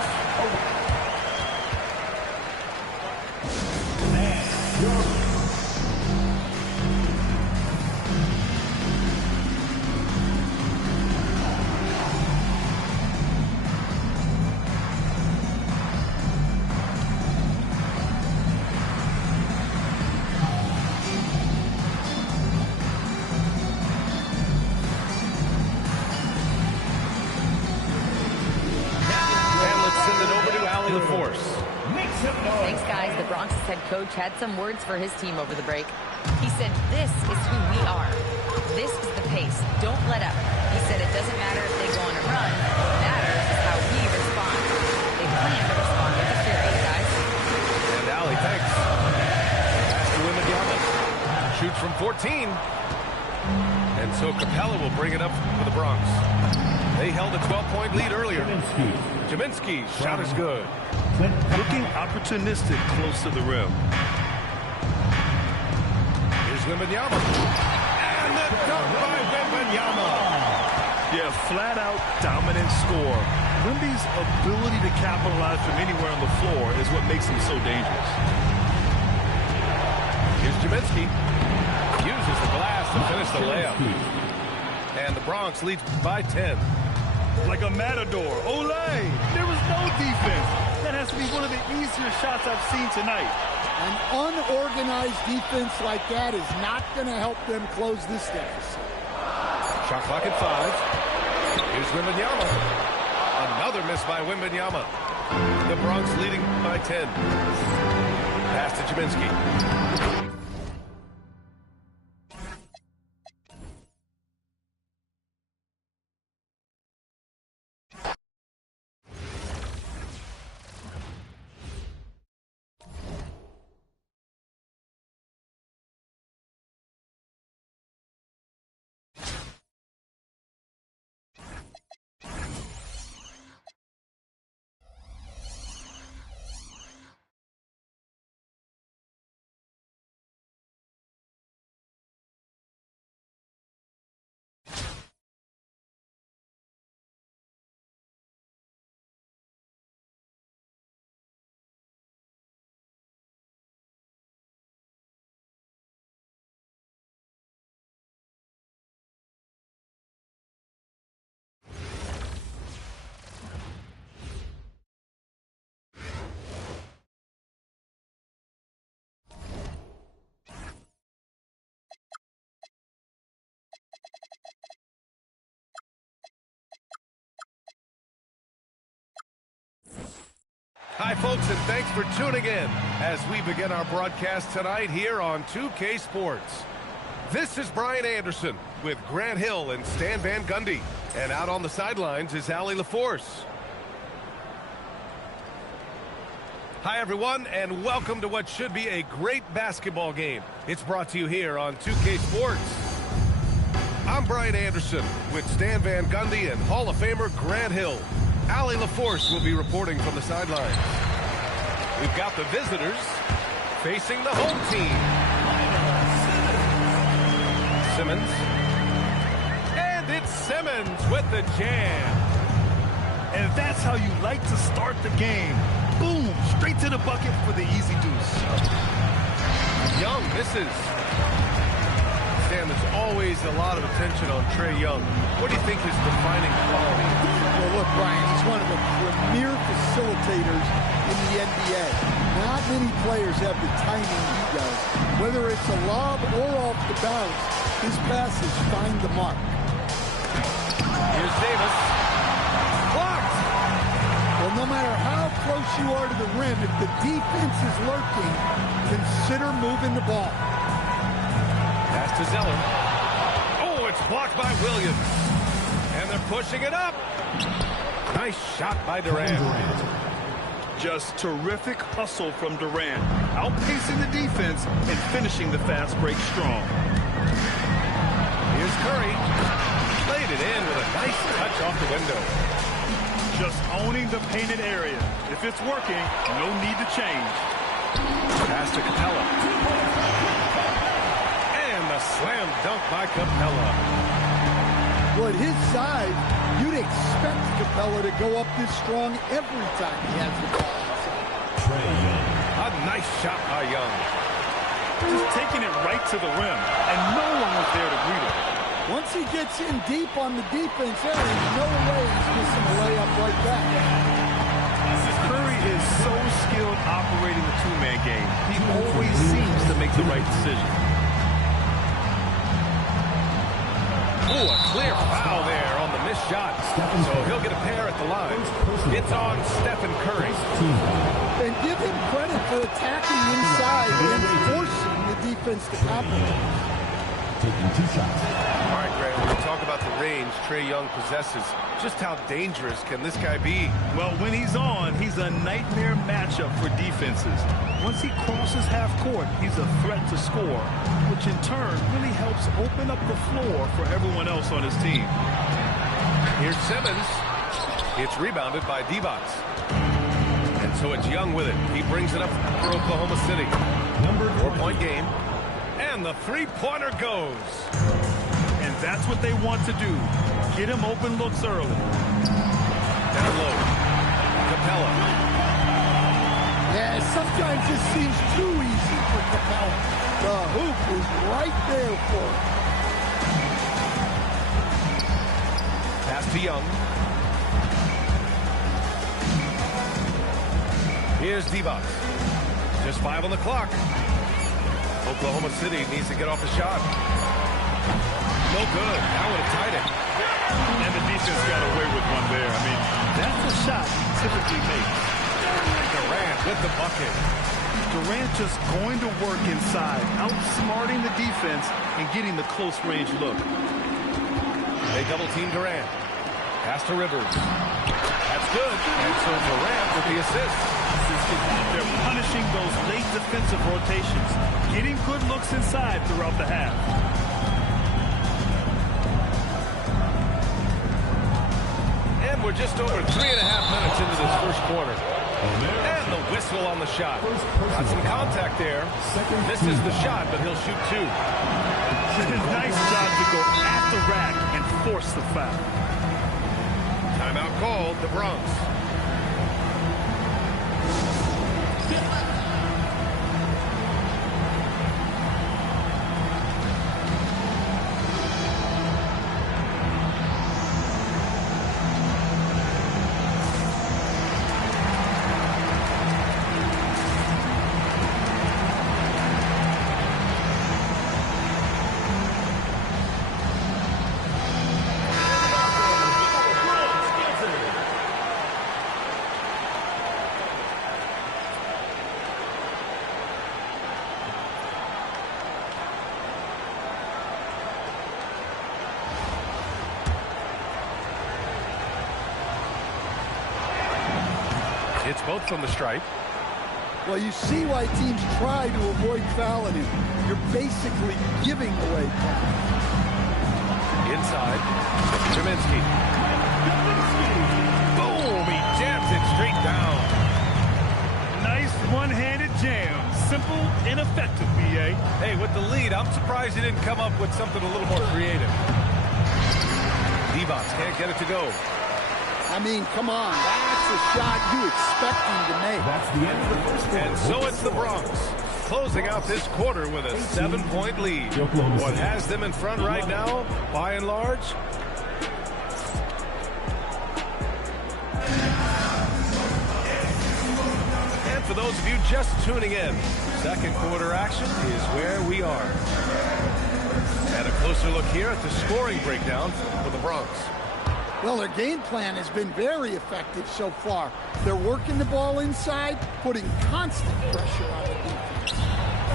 Thanks, guys. The Bronx's head coach had some words for his team over the break. He said, "This is who we are. This is the pace. Don't let up." He said it doesn't matter if they go on a run. What matters is how we respond. They plan to respond with a fury, guys. And Allie, thanks. Pass to Wembanyama. Shoots from 14. And so Capella will bring it up for the Bronx. They held a 12-point lead earlier. Kaminsky's shot is good. Looking opportunistic close to the rim. Here's Wembanyama. And the dunk by Wembanyama. Yeah, flat-out dominant score. Wemby's ability to capitalize from anywhere on the floor is what makes him so dangerous. Here's Kaminsky. Uses the glass to finish the layup. And the Bronx leads by 10. Like a matador. Olay! There was no defense. That has to be one of the easier shots I've seen tonight. An unorganized defense like that is not going to help them close this deficit. Shot clock at 5. Here's Wembanyama. Another miss by Wembanyama. The Bronx leading by 10. Pass to Kaminsky. Hi, folks, and thanks for tuning in as we begin our broadcast tonight here on 2K Sports. This is Brian Anderson with Grant Hill and Stan Van Gundy. And out on the sidelines is Allie LaForce. Hi, everyone, and welcome to what should be a great basketball game. It's brought to you here on 2K Sports. I'm Brian Anderson with Stan Van Gundy and Hall of Famer Grant Hill. Allie LaForce will be reporting from the sidelines. We've got the visitors facing the home team. Simmons. And it's Simmons with the jam. And that's how you like to start the game. Boom, straight to the bucket for the easy deuce. Young misses. Stan, there's always a lot of attention on Trae Young. What do you think his defining quality is? Well, look, Brian, he's one of the premier facilitators in the NBA. Not many players have the timing he does. Whether it's a lob or off the bounce, his passes find the mark. Here's Davis. Blocked. Well, no matter how close you are to the rim, if the defense is lurking, consider moving the ball. Pass to Zeller. Oh, it's blocked by Williams. And they're pushing it up. Nice shot by Durant. Just terrific hustle from Durant, outpacing the defense and finishing the fast break strong. Here's Curry. Laid it in with a nice touch off the window. Just owning the painted area. If it's working, no need to change. Pass to Capella. And a slam dunk by Capella. Well, at his size, you'd expect Capella to go up this strong every time he has the ball. Trae Young. A nice shot by Young. Just taking it right to the rim, and no one was there to greet him. Once he gets in deep on the defense, there's no way he's missing a layup like that. Curry is so skilled operating the two-man game. He always seems to make the right decision. Oh, a clear foul there on the missed shot. So he'll get a pair at the line. It's on Stephen Curry. And give him credit for attacking inside and forcing the defense to compromise. Taking 2 shots. All right, Grant, when we talk about the range Trae Young possesses, just how dangerous can this guy be? Well, when he's on, he's a nightmare matchup for defenses. Once he crosses half court, he's a threat to score, which in turn really helps open up the floor for everyone else on his team. Here's Simmons. It's rebounded by Divac. And so it's Young with it. He brings it up for Oklahoma City. Number 4-point game. And the three-pointer goes. And that's what they want to do. Get him open looks early. Down low. Capella. Yeah, sometimes this seems too easy for Capella. The hoop is right there for him. Pass to Young. Here's Divac. Just 5 on the clock. Oklahoma City needs to get off the shot. No good. That would have tied it. And the defense got away with one there. I mean, that's a shot he typically makes. Durant with the bucket. Durant just going to work inside, outsmarting the defense and getting the close range look. They double team Durant. Pass to Rivers. That's good. And so Durant with the assist. They're punishing those late defensive rotations, getting good looks inside throughout the half. And we're just over 3.5 minutes into this first quarter. And the whistle on the shot. Got some contact there. Misses the shot, but he'll shoot 2. Nice job to go at the rack and force the foul. Timeout called, the Bronx. It's both from the stripe. Well, you see why teams try to avoid fouling him. You're basically giving away fouls. Inside. Chiminski. Boom! He jams it straight down. Nice one-handed jam. Simple and effective, B.A. Hey, with the lead, I'm surprised he didn't come up with something a little more creative. Divac can't get it to go. I mean, come on. That's a shot you expect him to make. That's the end of the first quarter. And so it's the Bronx, closing out this quarter with a 7-point lead. What has them in front right now, by and large? And for those of you just tuning in, second quarter action is where we are. And a closer look here at the scoring breakdown for the Bronx. Well, their game plan has been very effective so far. They're working the ball inside, putting constant pressure on the defense.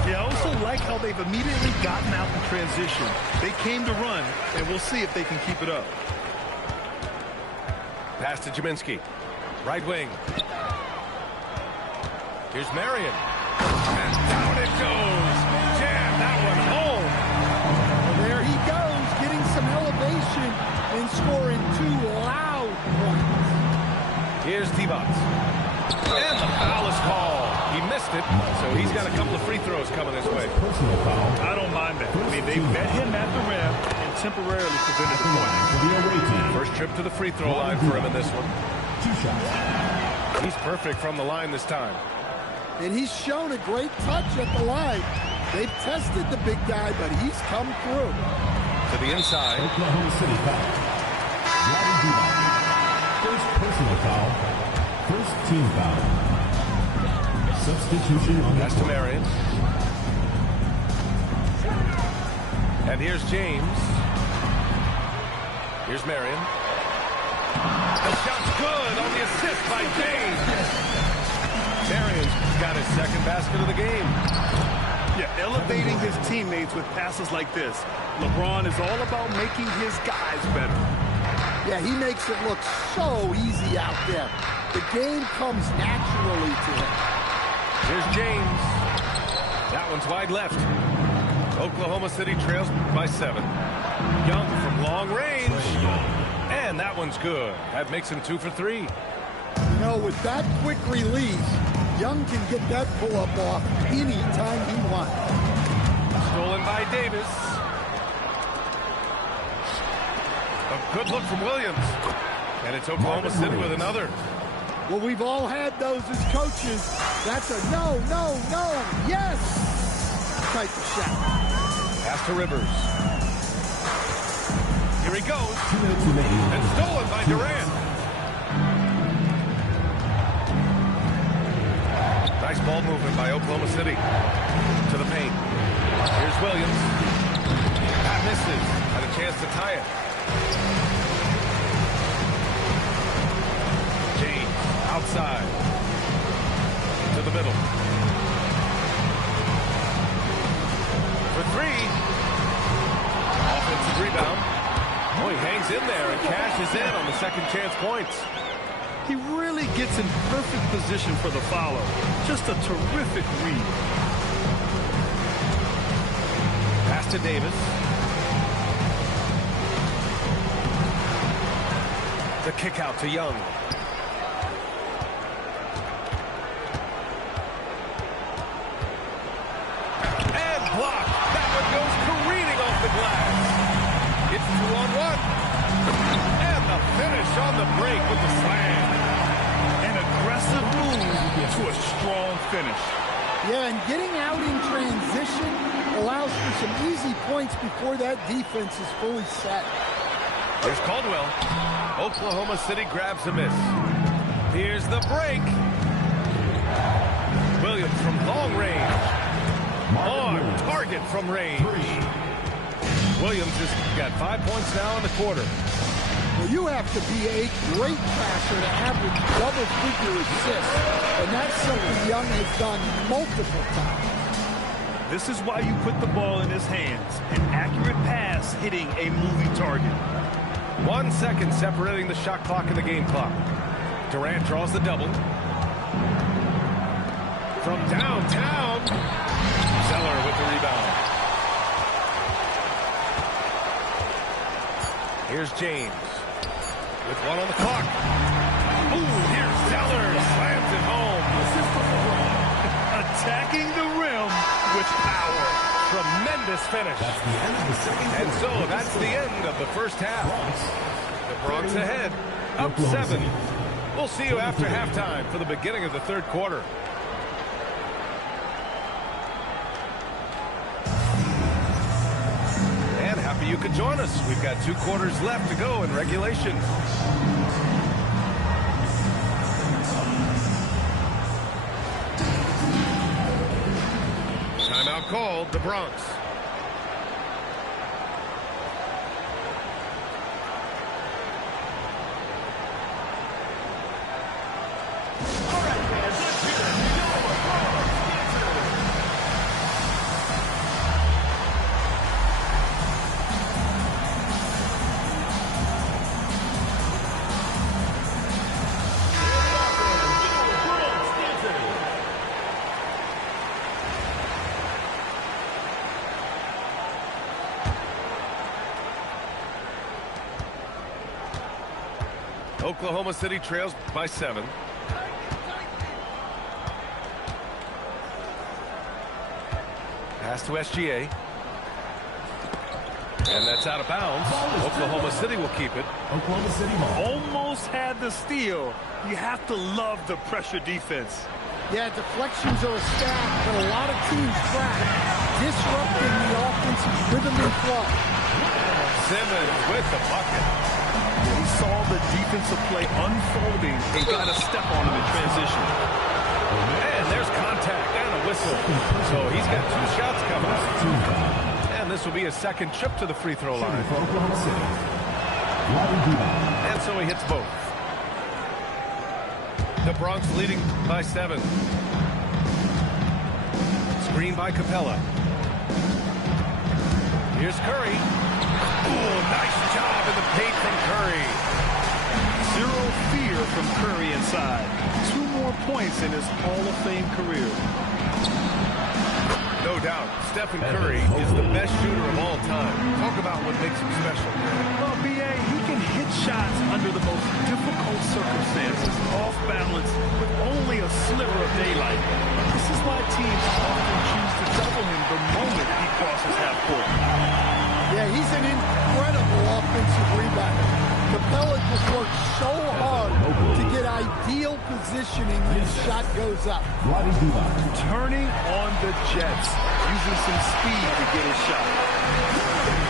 Yeah, I also like how they've immediately gotten out in transition. They came to run, and we'll see if they can keep it up. Pass to Jaminski. Right wing. Here's Marion. And down it goes. Jam that one home. Well, there he goes, getting some elevation and scoring 2 loud points. Here's T-Bots. And the foul is called. He missed it, so he's got a couple of free throws coming his way. Personal foul. I don't mind that. I mean, they met him at the rim and temporarily prevented the point. For the away team. First trip to the free throw line for him in this one. 2 shots. He's perfect from the line this time. And he's shown a great touch at the line. They've tested the big guy, but he's come through. To the inside. Oklahoma City foul. Rodney Divac. First personal foul. First team foul. Substitution on the Pass to Marion. And here's James. Here's Marion. The shot's good on the assist by James. Marion's got his second basket of the game. Yeah, elevating his teammates with passes like this. LeBron is all about making his guys better. Yeah, he makes it look so easy out there. The game comes naturally to him. Here's James. That one's wide left. Oklahoma City trails by 7. Young from long range. And that one's good. That makes him 2 for 3. You know, with that quick release, Young can get that pull-up off anytime he wants. Stolen by Davis. A good look from Williams. And it's Oklahoma City with another. Well, we've all had those as coaches. That's a no, no, no, yes type of shot. Pass to Rivers. Here he goes. 2 minutes remaining. And stolen by Durant. Nice ball movement by Oklahoma City. To the paint. Here's Williams. That misses. Had a chance to tie it. James outside. To the middle. For 3. Offensive rebound. Oh, he hangs in there and cashes in on the second chance points. He really gets in perfect position for the follow. Just a terrific read. Pass to Davis. The kick out to Young. And blocked. That one goes careening off the glass. It's 2-on-1. And the finish on the break with the slam. An aggressive move to a strong finish. Yeah, and getting out in transition allows for some easy points before that defense is fully set. Here's Caldwell. Oklahoma City grabs a miss. Here's the break. Williams from long range. On target from range. Williams has got 5 points now in the quarter. Well, you have to be a great passer to average double-figure assists, and that's something Young has done multiple times. This is why you put the ball in his hands. An accurate pass hitting a moving target. 1 second separating the shot clock and the game clock. Durant draws the double. From downtown, Zeller with the rebound. Here's James with 1 on the clock. Ooh, here's Zeller, slams it home. Attacking the rim with power. Tremendous finish. That's the end of the second quarter. And so that's the end of the first half. The Bronx ahead, up 7. We'll see you after halftime for the beginning of the third quarter. And happy you could join us. We've got 2 quarters left to go in regulation. Timeout called, the Bronx. Oklahoma City trails by 7. Pass to SGA. And that's out of bounds. Oklahoma City will keep it. Oklahoma City ball. Almost had the steal. You have to love the pressure defense. Yeah, deflections are a stat that a lot of teams track, disrupting the offensive rhythm and flow. Simmons with the bucket. He saw the defensive play unfolding and got a step on him in transition. And there's contact and a whistle. So he's got 2 shots coming up. And this will be his second trip to the free throw line. For Oklahoma City. Vlade Divac. And so he hits both. The Bronx leading by 7. Screen by Capella. Here's Curry. Ooh, nice job in the paint from Curry. Zero fear from Curry inside. 2 more points in his Hall of Fame career. No doubt, Stephen Curry is the best shooter of all time. Talk about what makes him special. Well, B.A., he can hit shots under the most difficult circumstances, off balance, with only a sliver of daylight. This is why teams often choose to double him the moment he crosses half court. Yeah, he's an incredible offensive rebounder. Capella just works so hard to get ideal positioning when the shot goes up. Vlade Divac. Turning on the Jets, using some speed to get his shot.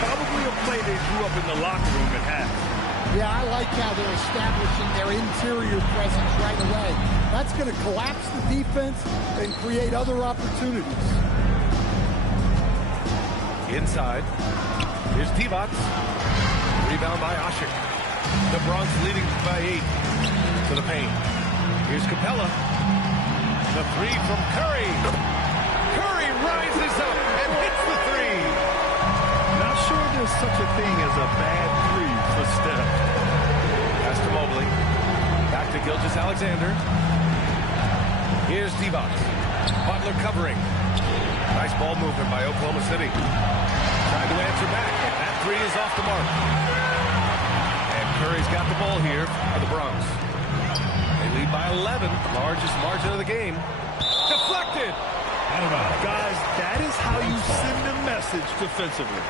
Probably a play they drew up in the locker room at half. Yeah, I like how they're establishing their interior presence right away. That's going to collapse the defense and create other opportunities. Inside. Here's Divac. Rebound by Ashik. The Bronx leading by 8 to the paint. Here's Capella. The 3 from Curry. Curry rises up and hits the 3. Not sure there's such a thing as a bad 3 for Steph. Pass to Mobley. Back to Gilgeous-Alexander. Here's Divac. Butler covering. Nice ball movement by Oklahoma City. Trying to answer back. That 3 is off the mark. And Curry's got the ball here for the Bronx. They lead by 11, largest margin of the game. Deflected. Guys, that is how you send a message defensively.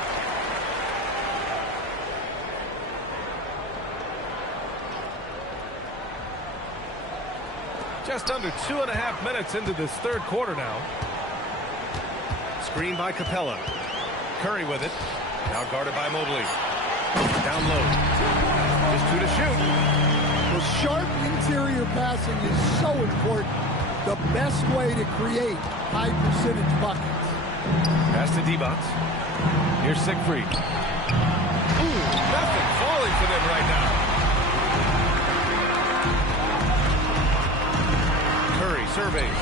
Just under 2.5 minutes into this third quarter now. Screen by Capella. Curry with it. Now guarded by Mobley. Down low. Just 2 to shoot. Well, sharp interior passing is so important. The best way to create high percentage buckets. Pass to Divac. Here's Siegfried. Ooh, nothing falling for them right now. Curry surveys.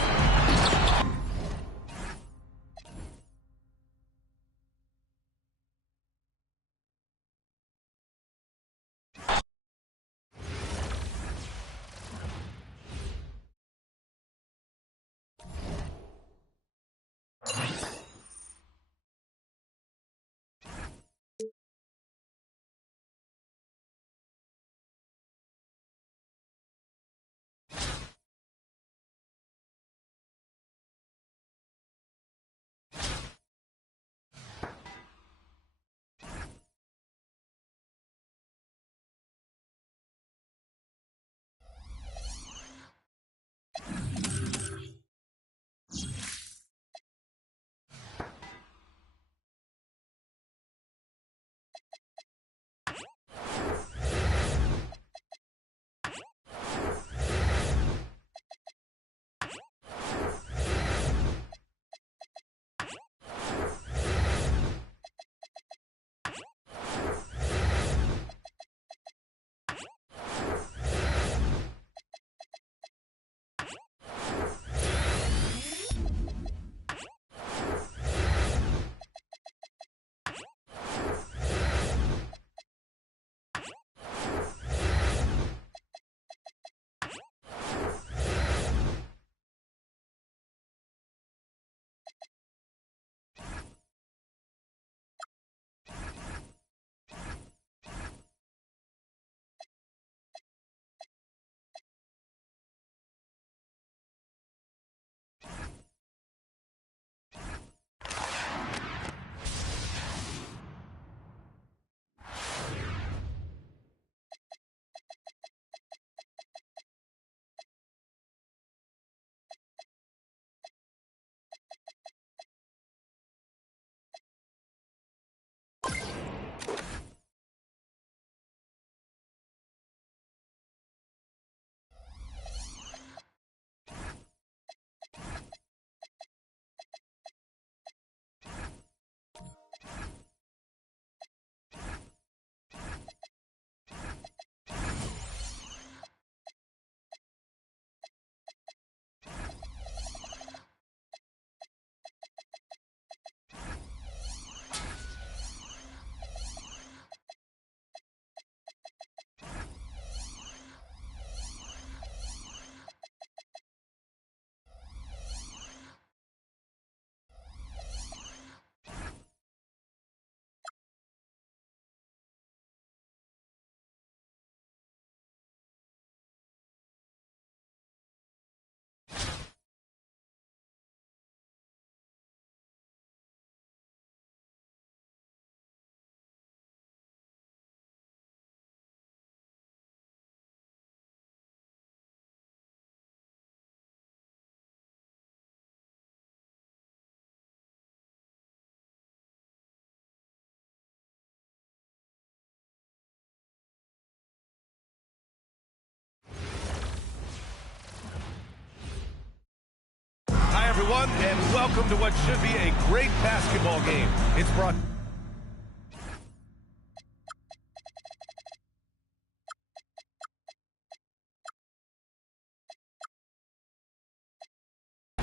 everyone, and welcome to what should be a great basketball game. It's brought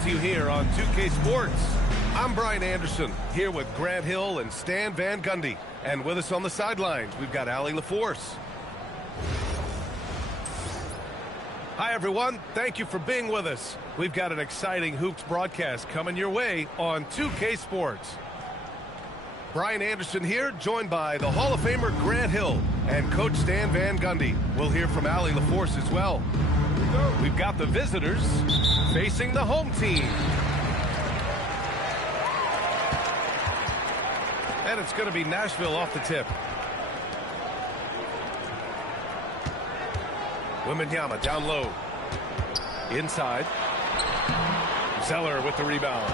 to you here on 2K Sports. I'm Brian Anderson, here with Grant Hill and Stan Van Gundy. And with us on the sidelines, we've got Allie LaForce. Hi, everyone. Thank you for being with us. We've got an exciting Hoops broadcast coming your way on 2K Sports. Brian Anderson here, joined by the Hall of Famer Grant Hill and Coach Stan Van Gundy. We'll hear from Allie LaForce as well. We've got the visitors facing the home team. And it's going to be Nashville off the tip. Wembanyama down low. Inside. Zeller with the rebound.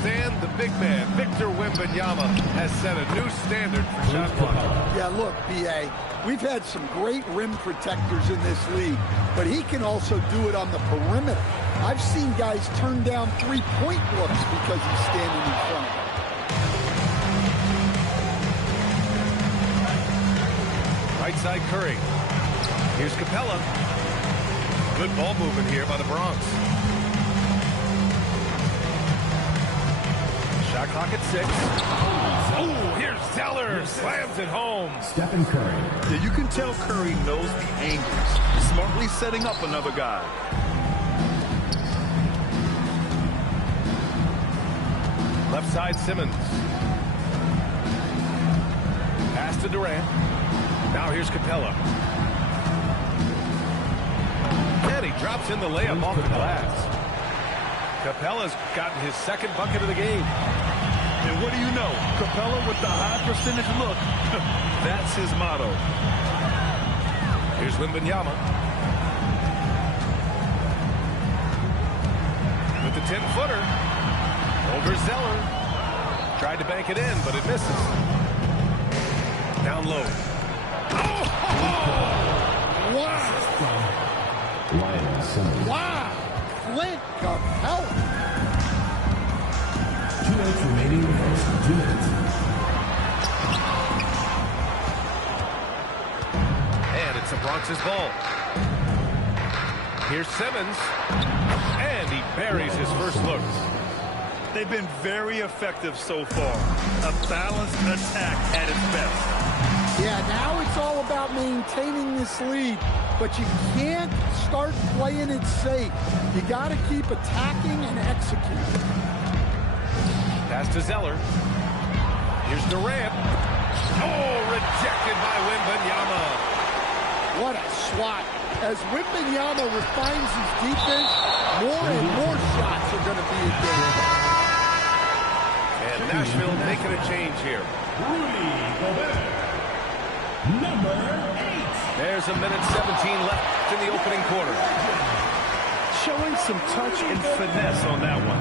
Stan, the big man, Victor Wembanyama, has set a new standard for shot blocking. Yeah, look, B.A., we've had some great rim protectors in this league, but he can also do it on the perimeter. I've seen guys turn down three-point looks because he's standing in front of them. Right side Curry. Here's Capella. Good ball movement here by the Bronx. Shot clock at 6. Oh, here's Zeller. Slams it home. Stephen Curry. Yeah, you can tell Curry knows the angles. Smartly setting up another guy. Left side Simmons. Pass to Durant. Now here's Capella. And he drops in the layup off the glass. Capella's gotten his second bucket of the game. And what do you know? Capella with the high percentage look. That's his motto. Here's Wembanyama. With the 10-footer. Over Zeller. Tried to bank it in, but it misses. Down low. Wow! Clint Capella! 2 minutes remaining in the first. 2 minutes. And it's the Bronx's ball. Here's Simmons. And he buries his first look. They've been very effective so far. A balanced attack at its best. Yeah, now it's all about maintaining this lead, but you can't start playing it safe. You got to keep attacking and executing. Pass to Zeller. Here's Durant. Oh, rejected by Wembanyama. What a swat. As Wembanyama refines his defense, more and more shots are going to be a game. And Nashville making a change here. Rudy Gobert. Number 8. There's a minute 17 left in the opening quarter. Showing some touch and finesse on that one.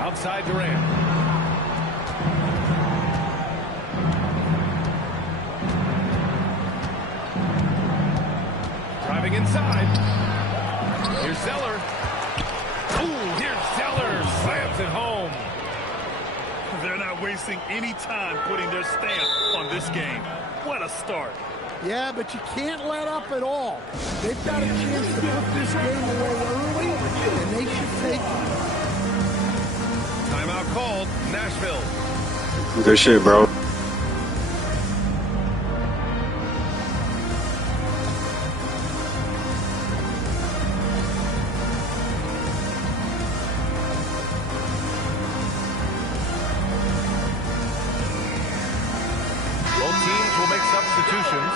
Outside Durant. Driving inside. Here's Zeller. Ooh, here's Zeller. Slams it home. They're not wasting any time putting their stamp on this game. What a start. Yeah, but you can't let up at all. They've got a chance to put this game away early, and they should take it. Timeout called. Nashville. Good shit, bro. Both teams will make substitutions.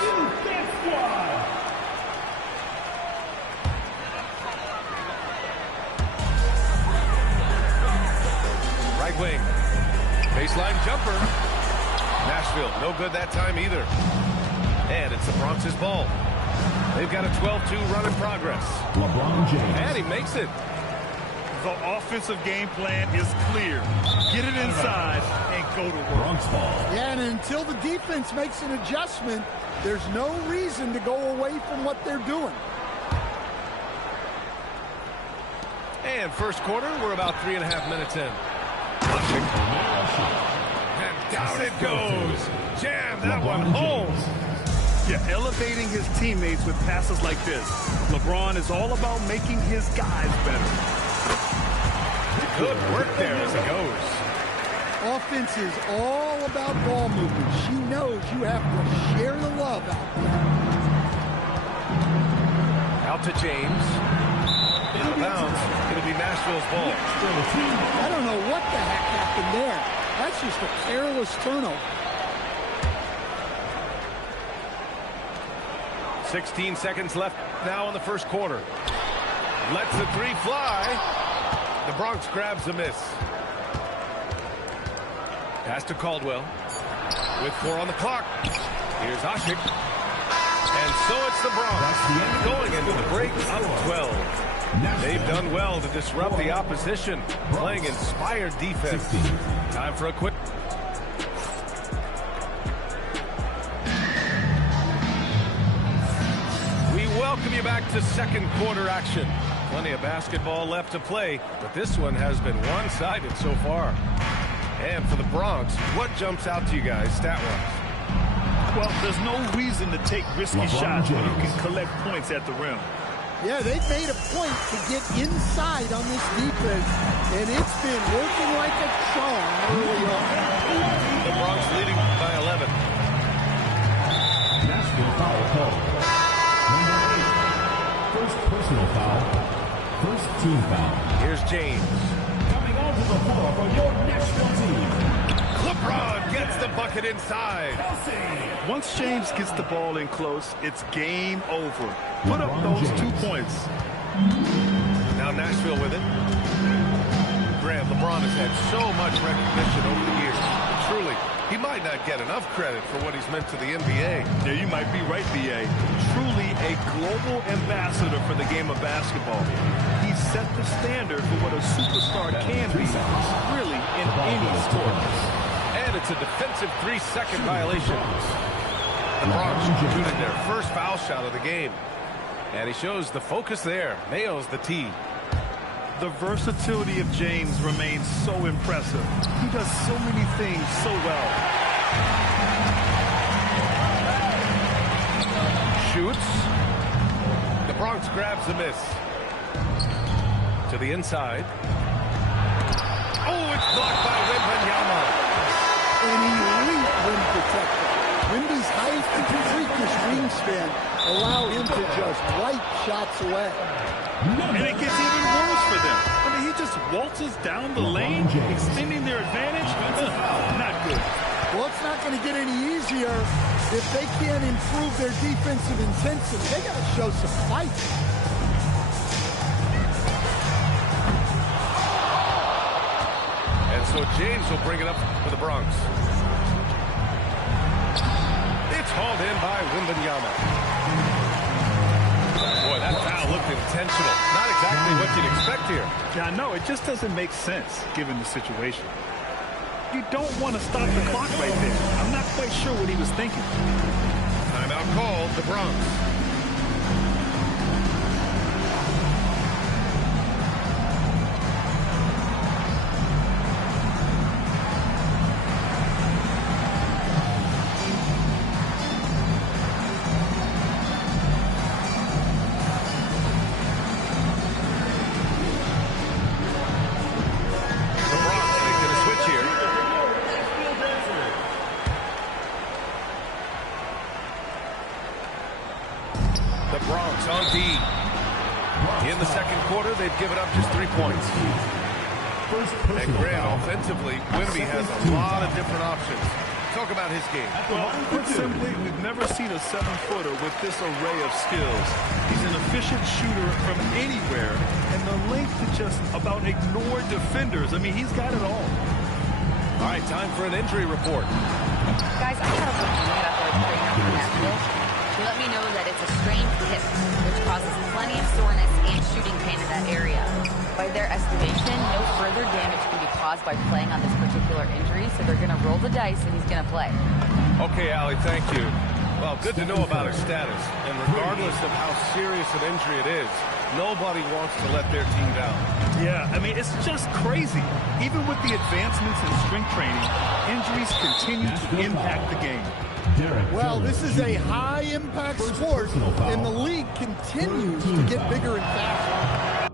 Right wing. Baseline jumper. Nashville, no good that time either. And it's the Bronx's ball. They've got a 12-2 run in progress. LeBron James. And he makes it. The offensive game plan is clear. Get it inside and go to work. Bronx ball. Yeah, and until the defense makes an adjustment, there's no reason to go away from what they're doing. And first quarter, we're about 3.5 minutes in. And down it goes. Jam that one home. Yeah, elevating his teammates with passes like this. LeBron is all about making his guys better. Good work there as it goes. Offense is all about ball movement. She knows you have to share the love out there. Out to James. Out of bounds. It'll be Nashville's ball. I don't know what the heck happened there. That's just a careless turnover. 16 seconds left now in the first quarter. Lets the three fly. The Bronx grabs a miss. Pass to Caldwell. With 4 on the clock. Here's Asik. And so it's the Bronx going into the break up 12. They've done well to disrupt the opposition, playing inspired defense. Time for a quick. We welcome you back to second quarter action. Plenty of basketball left to play, but this one has been one-sided so far. And for the Bronx, what jumps out to you guys stat-wise? Well, there's no reason to take risky shots when you can collect points at the rim. Yeah, they've made a point to get inside on this defense, and it's been working like a charm early on. The Bronx leading by 11. Nashville foul call. Number 8. First personal foul. First team foul. Here's James. Coming onto the floor for your Nashville team. LeBron gets the bucket inside. Once James gets the ball in close, it's game over. Put up those 2 points. Now Nashville with it. Graham, LeBron has had so much recognition over the years. But truly, he might not get enough credit for what he's meant to the NBA. Yeah, you might be right, B.A. Truly a global ambassador for the game of basketball. He set the standard for what a superstar can be, really, in any sport. And it's a defensive 3-second violation. The Bronx shooting their first foul shot of the game. And he shows the focus there. Nails the tee. The versatility of James remains so impressive. He does so many things so well. Shoots. The Bronx grabs the miss. To the inside. Oh, it's blocked by Wembanyama. An elite rim protector. Wemby's height and freakish wingspan allow him to just wipe shots away. And it gets even worse for them. I mean, he just waltzes down the lane, extending their advantage. Not good. Well, it's not going to get any easier if they can't improve their defensive intensity. They got to show some fight. And so James will bring it up for the Bronx. It's hauled in by Wembanyama. Boy, that foul looked intentional. Not exactly what you'd expect here. Yeah, I know. It just doesn't make sense, given the situation. You don't want to stop the clock right there. I'm not quite sure what he was thinking. Timeout called, the Bronx. On D. In the second quarter, they've given up just 3 points. And Graham, offensively, Wemby has a lot of different options. Talk about his game. Well, put simply, we've never seen a 7-footer with this array of skills. He's an efficient shooter from anywhere, and the length to just about ignore defenders. I mean, he's got it all. All right, time for an injury report. Guys, I have a looking at the training for Nashville. They let me know that it's a strained hip, which causes plenty of soreness and shooting pain in that area. By their estimation, no further damage can be caused by playing on this particular injury, so they're going to roll the dice and he's going to play. Okay, Allie, thank you. Well, good to know about his status. And regardless of how serious an injury it is, Nobody wants to let their team down. Yeah, I mean, it's just crazy. Even with the advancements in strength training, injuries continue to impact the game. Well, this is a high-impact sport, and the league continues to get bigger and faster.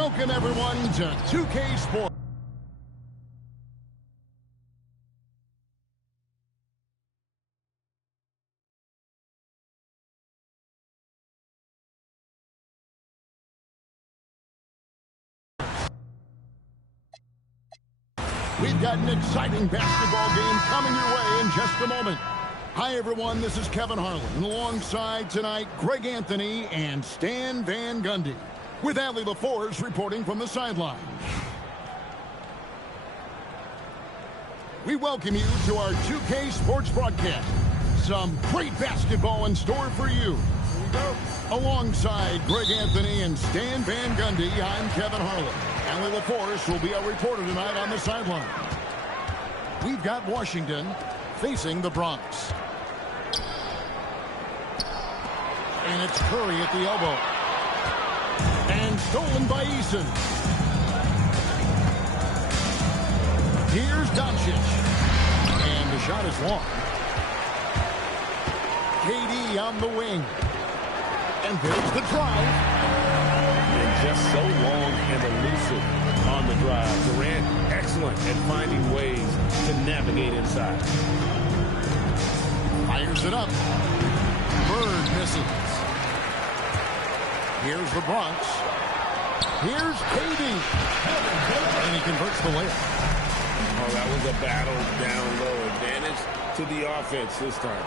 Welcome, everyone, to 2K Sports. We've got an exciting basketball game coming your way in just a moment. Hi, everyone. This is Kevin Harlan, and alongside tonight, Greg Anthony and Stan Van Gundy, with Allie LaForce reporting from the sideline. We welcome you to our 2K Sports broadcast. Some great basketball in store for you. Here we go. Alongside Greg Anthony and Stan Van Gundy, I'm Kevin Harlan. Allie LaForce will be our reporter tonight on the sideline. We've got Washington facing the Bronx. And it's Curry at the elbow. And stolen by Eason. Here's Doncic. And the shot is long. KD on the wing. And there's the drive. And just so long and elusive on the drive. Durant, excellent excellent at finding ways to navigate inside. Fires it up. Bird misses. Here's the Bronx. Here's KD. And he converts the layup. Oh, that was a battle down low. Advantage to the offense this time.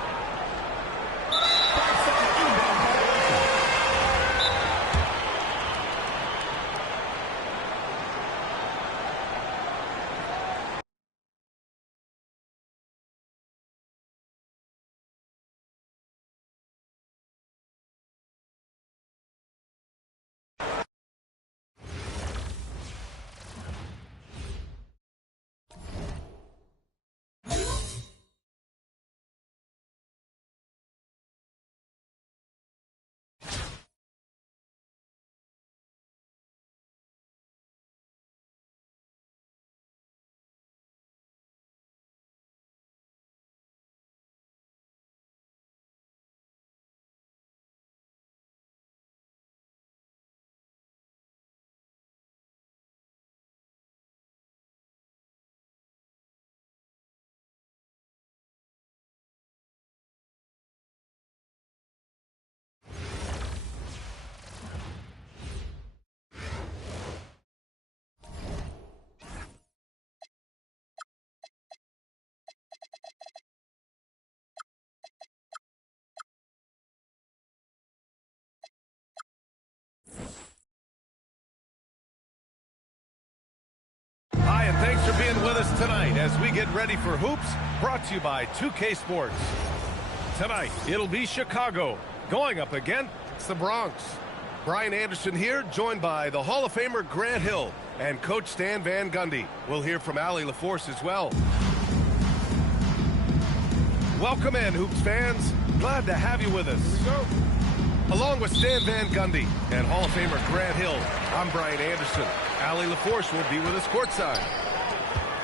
Hi, and thanks for being with us tonight as we get ready for Hoops, brought to you by 2K Sports. Tonight, it'll be Chicago going up against the Bronx. Brian Anderson here, joined by the Hall of Famer Grant Hill and Coach Stan Van Gundy. We'll hear from Allie LaForce as well. Welcome in, Hoops fans. Glad to have you with us. Here we go. Along with Stan Van Gundy and Hall of Famer Grant Hill, I'm Brian Anderson. Allie LaForce will be with us courtside.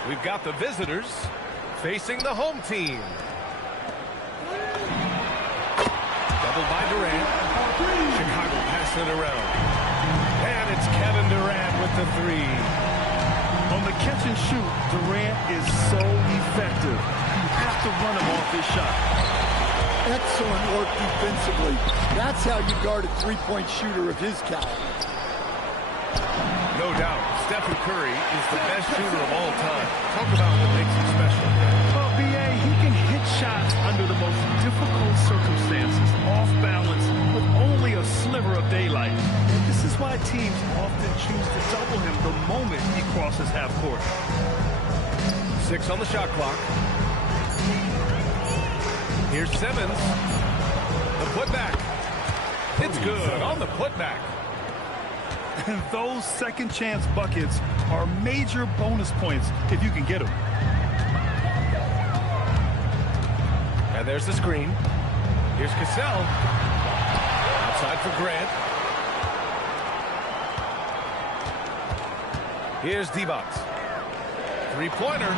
We've got the visitors facing the home team. Doubled by Durant. Chicago passing it around. And it's Kevin Durant with the three. On the catch and shoot, Durant is so effective. You have to run him off his shot. Excellent work defensively. That's how you guard a three-point shooter of his caliber. No doubt, Stephen Curry is the best shooter of all time. Talk about what makes him special. Well, B.A., he can hit shots under the most difficult circumstances, off balance, with only a sliver of daylight. And this is why teams often choose to double him the moment he crosses half court. 6 on the shot clock. Here's Simmons. The putback. It's good on the putback. And those second chance buckets are major bonus points if you can get them. And there's the screen. Here's Cassell. Outside for Grant. Here's Divac. Three-pointer.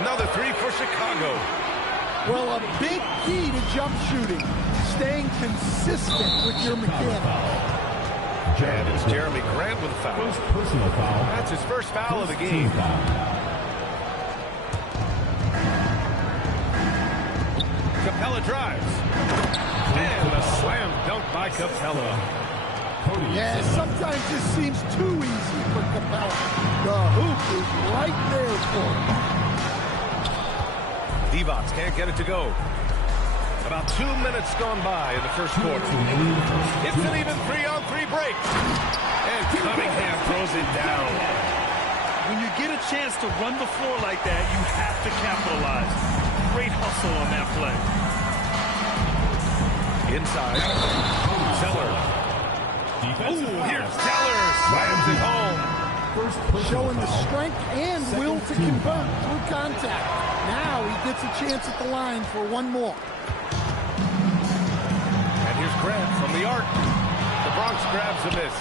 Another three for Chicago. Well, a big key to jump shooting, staying consistent with your mechanics. And it's Jeremy Grant with a foul. First personal foul. That's his first foul of the game. Capella drives. And a slam dunk by Capella. Yeah, sometimes this seems too easy for Capella. The hoop is right there for him. Divac can't get it to go. About 2 minutes gone by in the first quarter. It's an even 3-on-3 break. And Cunningham throws it down. When you get a chance to run the floor like that, you have to capitalize. Great hustle on that play. Inside. Zeller. Ooh, here's Zeller. Slams it home. Showing the strength and will to convert through contact. Now he gets a chance at the line for one more. And here's Grant from the arc. The Bronx grabs a miss.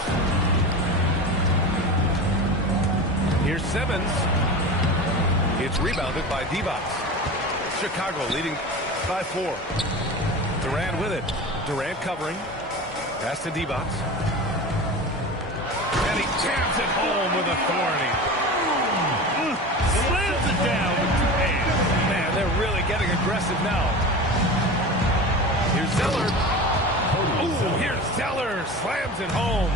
Here's Simmons. It's rebounded by Divac. Chicago leading by 4. Durant with it. Durant covering. Pass to Divac. And he jams it home with authority. aggressive now. Here's Zeller. Oh, here's Zeller. Slams it home.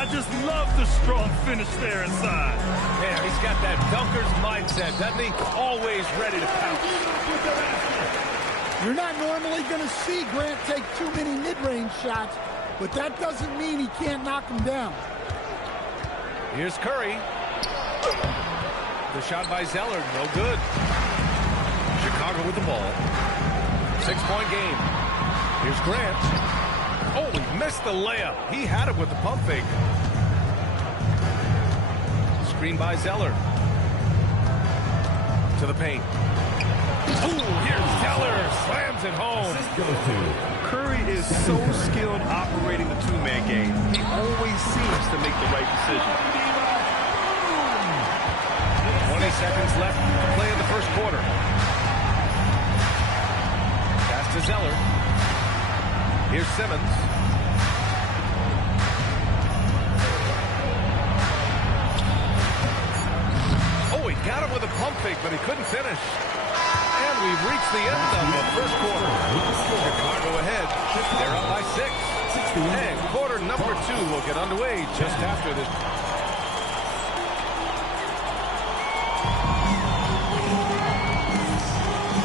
I just love the strong finish there inside. Man, he's got that dunker's mindset, doesn't he? Always ready to pounce. You're not normally going to see Grant take too many mid-range shots, but that doesn't mean he can't knock them down. Here's Curry. The shot by Zeller, no good. Chicago with the ball. 6-point game. Here's Grant. Oh, he missed the layup. He had it with the pump fake. Screen by Zeller. To the paint. Oh, here's Zeller. Slams it home. Curry is so skilled operating the two-man game. He always seems to make the right decision. 20 seconds left to play in the first quarter. Pass to Zeller. Here's Simmons. Oh, he got him with a pump fake, but he couldn't finish. And we've reached the end of the first quarter. Chicago ahead. They're up by 6. And quarter number 2 will get underway just after this.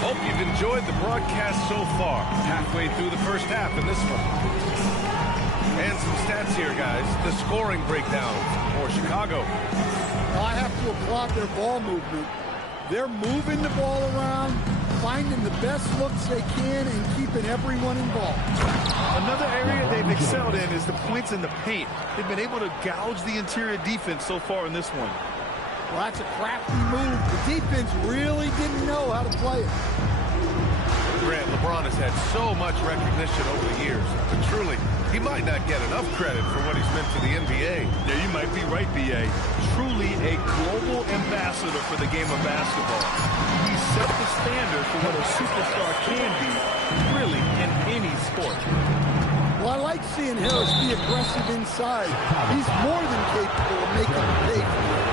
Hope you've enjoyed the broadcast so far. Halfway through the first half in this one. And some stats here, guys. The scoring breakdown for Chicago. Well, I have to applaud their ball movement. They're moving the ball around, finding the best looks they can, and keeping everyone involved. Another area they've excelled in is the points in the paint. They've been able to gouge the interior defense so far in this one. Well, that's a crafty move. The defense really didn't know how to play it. Grant, LeBron has had so much recognition over the years, but truly, he might not get enough credit for what he's meant to the NBA. Yeah, you might be right, B.A. Truly a global ambassador for the game of basketball. He set the standard for what a superstar can be, really, in any sport. Well, I like seeing Harris be aggressive inside. He's more than capable of making a pay for it.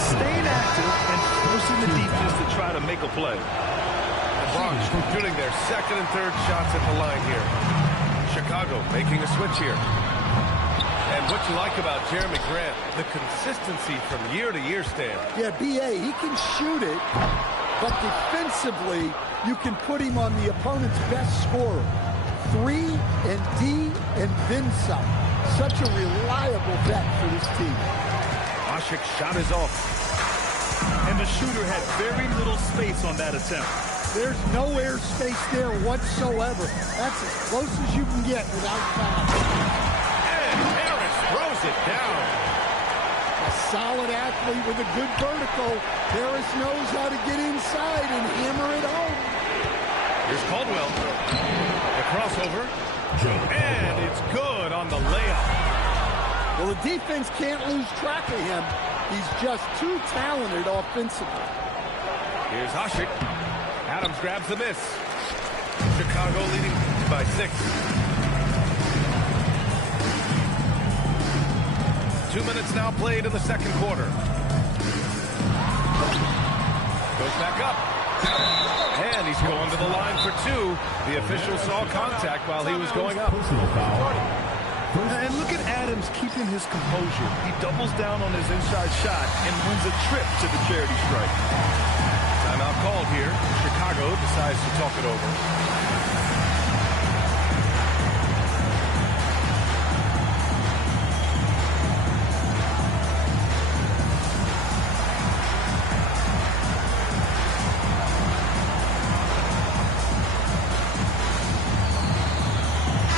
Staying active and forcing the defense to try to make a play. The Bronx shooting their second and third shots at the line here. Chicago making a switch here. And what you like about Jeremy Grant, the consistency from year to year, Stan. Yeah, B.A., he can shoot it, but defensively, you can put him on the opponent's best scorer. 3 and D and then some. Such a reliable vet for this team. Ashik shot is off. And the shooter had very little space on that attempt. There's no air space there whatsoever. That's as close as you can get without foul. And Harris throws it down. A solid athlete with a good vertical. Harris knows how to get inside and hammer it home. Here's Caldwell. The crossover. And it's good on the layup. Well, the defense can't lose track of him. He's just too talented offensively. Here's Ashik. Adams grabs the miss. Chicago leading by 6. 2 minutes now played in the second quarter. Goes back up. And he's going to the line for 2. The official saw contact while he was going up. And look at Adams keeping his composure. He doubles down on his inside shot and wins a trip to the charity stripe. Timeout called here. Chicago decides to talk it over.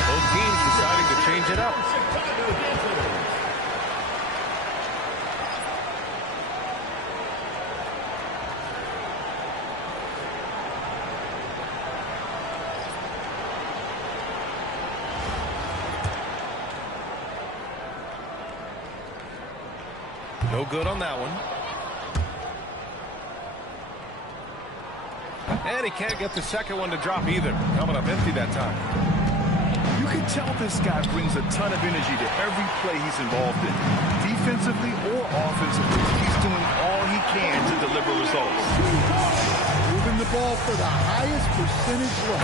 Both teams deciding to change it up. No good on that one. And he can't get the second one to drop either. Coming up empty that time. You can tell this guy brings a ton of energy to every play he's involved in. Defensively or offensively, he's doing all he can to deliver results. Moving the ball for the highest percentage look.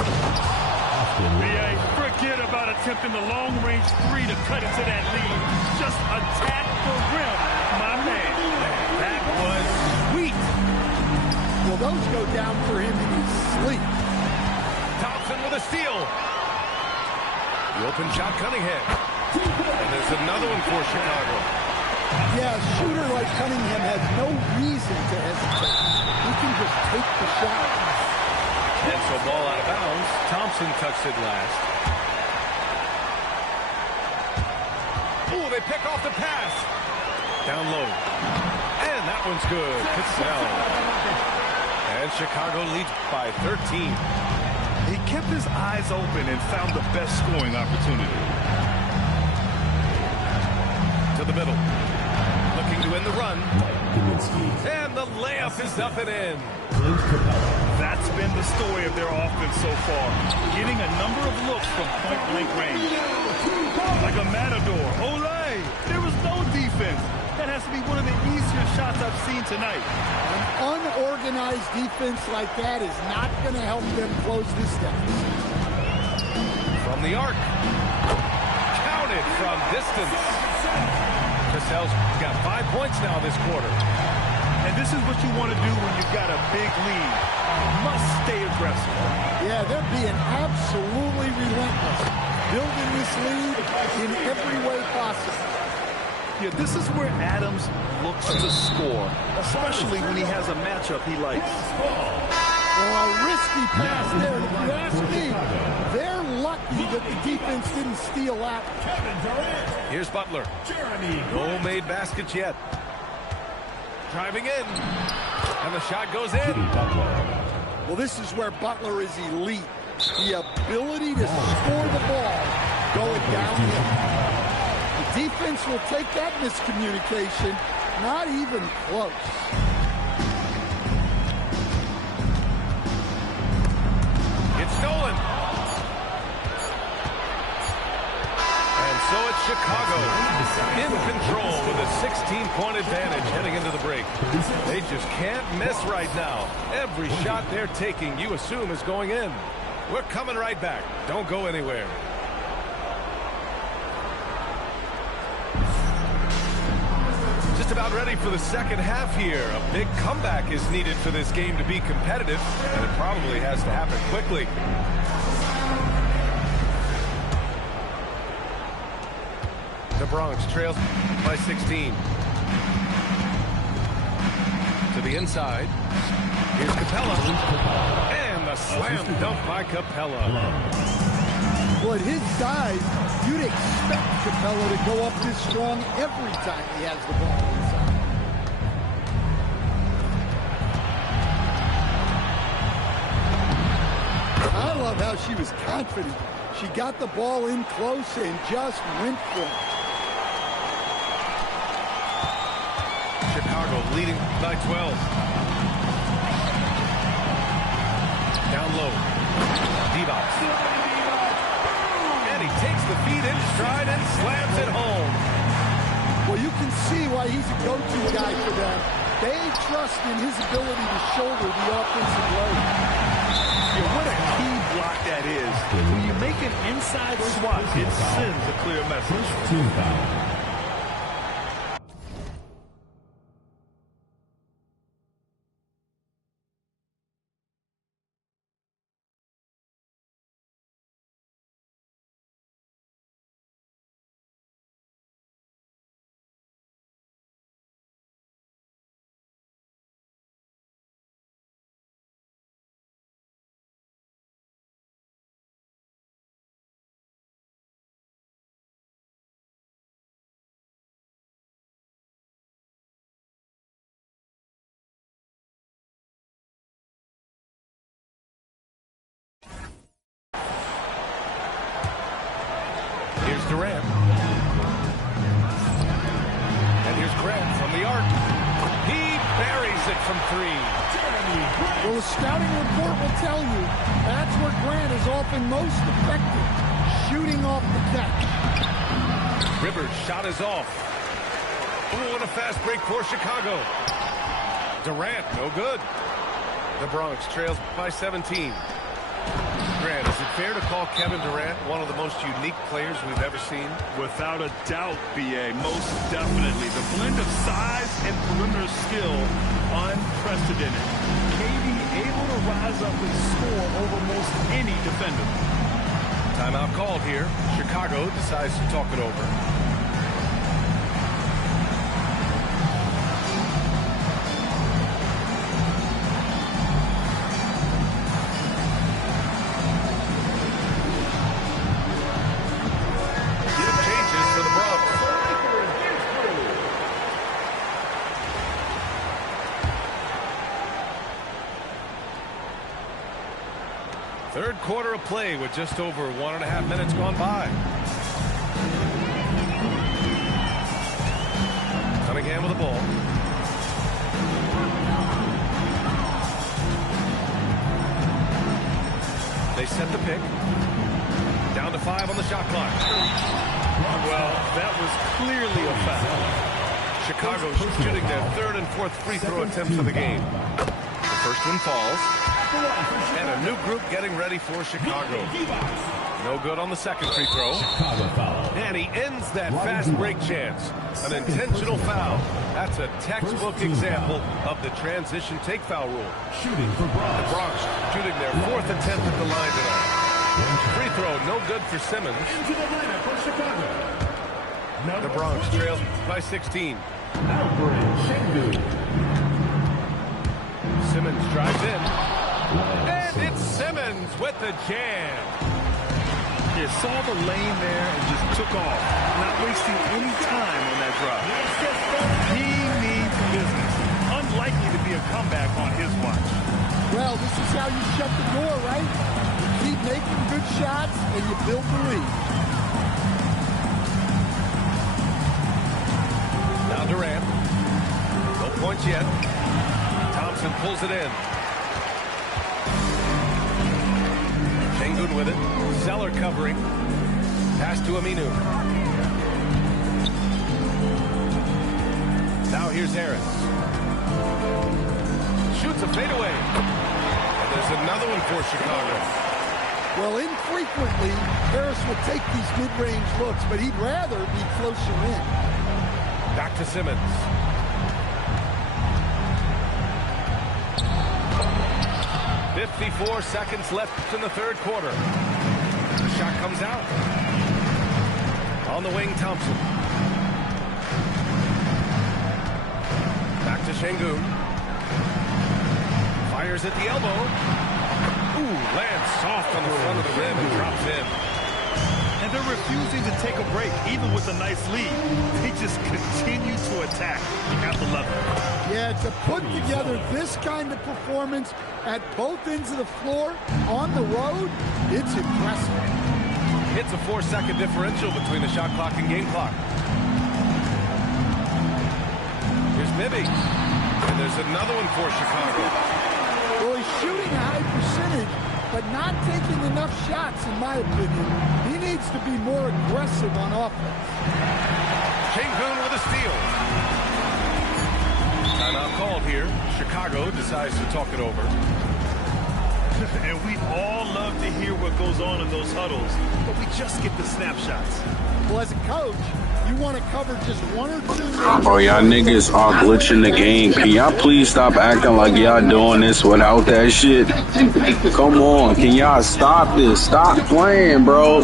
Yeah, forget about attempting the long-range three to cut into that lead. Just attack the rim, my man. That was sweet. Well, those go down for him in his sleep. Thompson with a steal. The open shot, Cunningham. And there's another one for Chicago. Yeah, a shooter like Cunningham has no reason to hesitate. He can just take the shot. And so ball out of bounds. Thompson touched it last. Ooh, they pick off the pass. Down low. And that one's good. Cassell. And Chicago leads by 13. He kept his eyes open and found the best scoring opportunity. To the middle. Looking to end the run. And the layup is up and in. That's been the story of their offense so far. Getting a number of looks from point-blank range. Like a matador. Olay! There was no defense. That has to be one of the easier shots I've seen tonight. An unorganized defense like that is not going to help them close this deficit. From the arc. Counted from distance. Cassell's got 5 points now this quarter. And this is what you want to do when you've got a big lead. You must stay aggressive. Yeah, they're being absolutely relentless. Building this lead in every way possible. Yeah, this is where Adams looks to score, especially when he has a matchup he likes. Well, a risky pass there. If you ask me, they're lucky that the defense didn't steal out. Here's Butler. No made baskets yet. Driving in. And the shot goes in. Well, this is where Butler is elite. The ability to score the ball going downhill. The defense will take that miscommunication. Not even close. It's stolen. And so it's Chicago in control with a 16-point advantage heading into the break. They just can't miss right now. Every shot they're taking, you assume, is going in. We're coming right back. Don't go anywhere. Just about ready for the second half here. A big comeback is needed for this game to be competitive, and it probably has to happen quickly. The Bronx trails by 16. To the inside. Here's Capella. And the slam dunk by Capella. Well, at his size, you'd expect Capella to go up this strong every time he has the ball inside. I love how she was confident. She got the ball in close and just went for it. Chicago leading by 12. Down low. Divac. And he takes the feed in stride and slams it home. Well, you can see why he's a go-to guy for them. They trust in his ability to shoulder the offensive load. Yeah, what a key block that is. When you make an inside swat, it sends a clear message. Team foul. Here's Durant. And here's Grant from the arc. He buries it from three. Well, the scouting report will tell you that's where Grant is often most effective, shooting off the catch. Rivers' shot is off. Ooh, and a fast break for Chicago. Durant, no good. The Bronx trails by 17. Grant, is it fair to call Kevin Durant one of the most unique players we've ever seen? Without a doubt, B.A., most definitely. The blend of size and perimeter skill, unprecedented. KD able to rise up and score over most any defender. Timeout called here. Chicago decides to talk it over. Third quarter of play with just over 1.5 minutes gone by. Cunningham with the ball. They set the pick. Down to 5 on the shot clock. Well, that was clearly a foul. Chicago shooting their third and fourth free throw attempts of the game. The first one falls. And a new group getting ready for Chicago. No good on the second free throw. And he ends that fast break chance. An intentional foul. That's a textbook example of the transition take foul rule. Shooting for Bronx. The Bronx shooting their fourth attempt at the line tonight. Free throw no good for Simmons. Into the lineup for Chicago. The Bronx trails by 16. Alfred Sengun. Simmons drives in. And it's Simmons with the jam. He saw the lane there and just took off, not wasting any time on that drive. He means business. Unlikely to be a comeback on his watch. Well, this is how you shut the door, right? You keep making good shots and you build the lead. Now Durant. No points yet. Thompson pulls it in. Sengun with it. Zeller covering. Pass to Aminu. Now here's Harris. Shoots a fadeaway. And there's another one for Chicago. Well, infrequently, Harris will take these mid-range looks, but he'd rather be closer in. Back to Simmons. "54 seconds left in the third quarter. The shot comes out. On the wing, Thompson. Back to Sengun. Fires at the elbow. Ooh, lands soft on the front of the rim and drops in. And they're refusing to take a break, even with a nice lead. They just continue to attack. You have to love it. Yeah, to put together this kind of performance at both ends of the floor on the road, it's impressive. It's a 4-second differential between the shot clock and game clock. Here's Bibby. And there's another one for Chicago. Well, he's shooting a high percentage, but not taking enough shots, in my opinion. He needs to be more aggressive on offense. Sengun with a steal. Timeout called here. Chicago decides to talk it over. And we all love to hear what goes on in those huddles, but we just get the snapshots. Well, as a coach, you want to cover just one or two. Bro, y'all niggas are glitching the game. Can y'all please stop acting like y'all doing this without that shit? Come on, can y'all stop this? Stop playing, bro.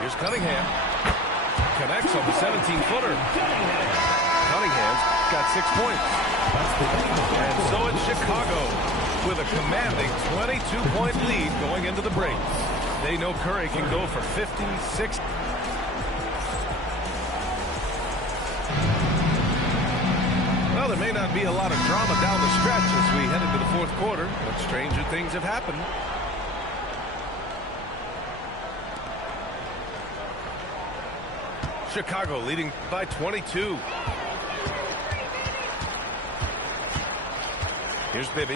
Here's Cunningham. Connects on the 17-footer. Cunningham's got 6 points. And so it's Chicago with a commanding 22-point lead going into the break. They know Curry can go for 56. Well, there may not be a lot of drama down the stretch as we head into the fourth quarter, but stranger things have happened. Chicago leading by 22. Here's Bibby.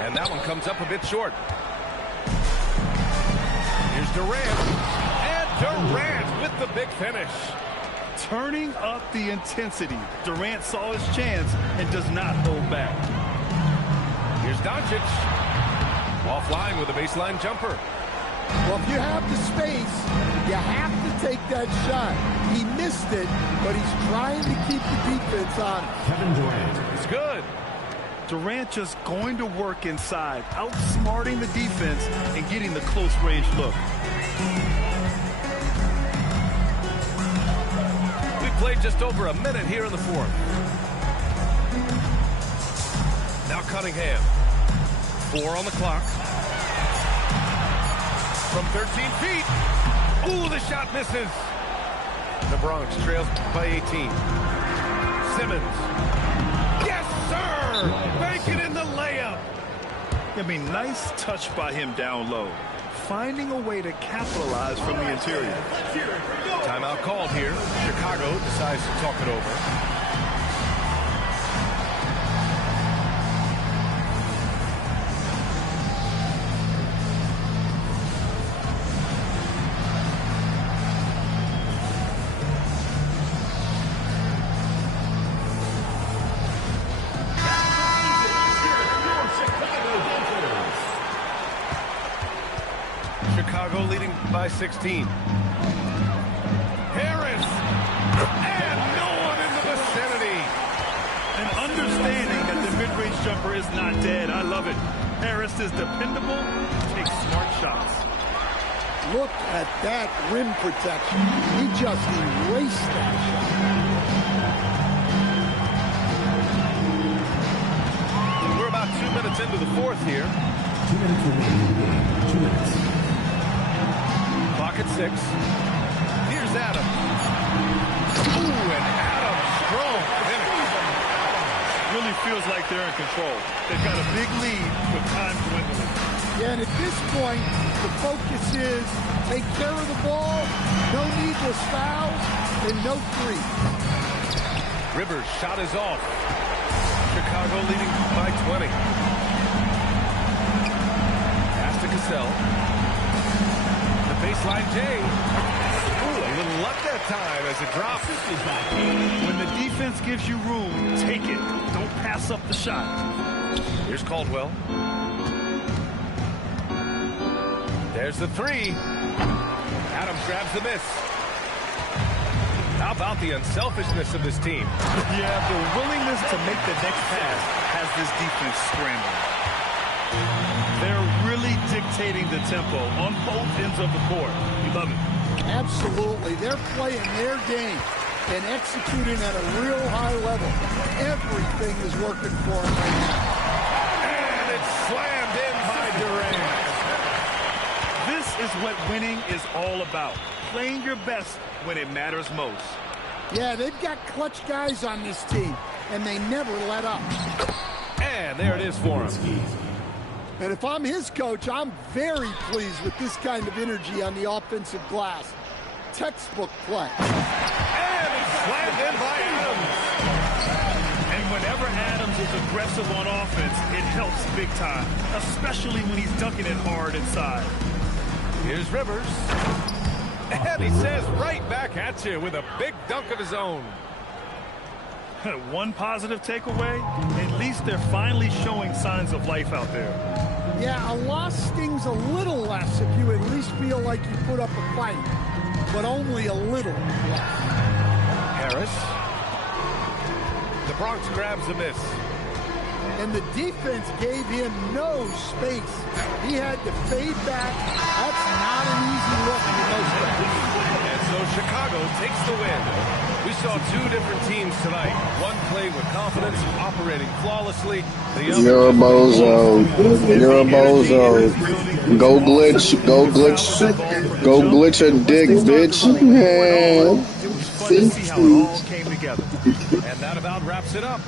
And that one comes up a bit short. Here's Durant. And Durant with the big finish. Turning up the intensity. Durant saw his chance and does not hold back. Here's Doncic. Offline with a baseline jumper. Well, if you have the space, you have to take that shot. He missed it, but he's trying to keep the defense on it. Kevin Durant. It's good. Durant just going to work inside, outsmarting the defense and getting the close-range look. We played just over a minute here in the fourth. Now Cunningham. 4 on the clock. From 13 feet. Ooh, the shot misses. The Bronx trails by 18. Simmons. Yes, sir! Banking in the layup. I mean, nice touch by him down low. Finding a way to capitalize from the interior. Timeout called here. Chicago decides to talk it over. Chicago leading by 16. Harris! And no one in the vicinity! And understanding that the mid-range jumper is not dead. I love it. Harris is dependable, takes smart shots. Look at that rim protection. He just erased that shot. We're about 2 minutes into the fourth here. 2 minutes remaining in the game. 2 minutes. Clock at 6. Here's Adams. Ooh, and Adams strong finish. Really feels like they're in control. They've got a big lead with time dwindling. Yeah, and at this point, the focus is take care of the ball, no needless fouls, and no three. Rivers' shot is off. Chicago leading by 20. Pass to Cassell. The baseline J. Ooh, a little luck that time as it drops. When the defense gives you room, take it. Don't pass up the shot. Here's Caldwell. There's the three. Adams grabs the miss. How about the unselfishness of this team? Yeah, the willingness to make the next pass has this defense scrambling. They're really dictating the tempo on both ends of the court. You love it. Absolutely. They're playing their game and executing at a real high level. Everything is working for them right now. And it's slammed in by Durant. This is what winning is all about. Playing your best when it matters most. Yeah, they've got clutch guys on this team, and they never let up. And there it is for him. And if I'm his coach, I'm very pleased with this kind of energy on the offensive glass. Textbook play. And it's slammed in by Adams. And whenever Adams is aggressive on offense, it helps big time, especially when he's dunking it hard inside. Here's Rivers. And he says right back at you with a big dunk of his own. One positive takeaway, at least they're finally showing signs of life out there. Yeah, a loss stings a little less if you at least feel like you put up a fight, but only a little less. Harris. The Bronx grabs the miss. And the defense gave him no space. He had to fade back. That's not an easy look for most guys. And so Chicago takes the win. We saw two different teams tonight. One played with confidence, operating flawlessly. The other You're a bozo. You're a bozo. Go glitch. Go glitch. Go glitch a dick, bitch. It was fun to see how it all came together. And that about wraps it up.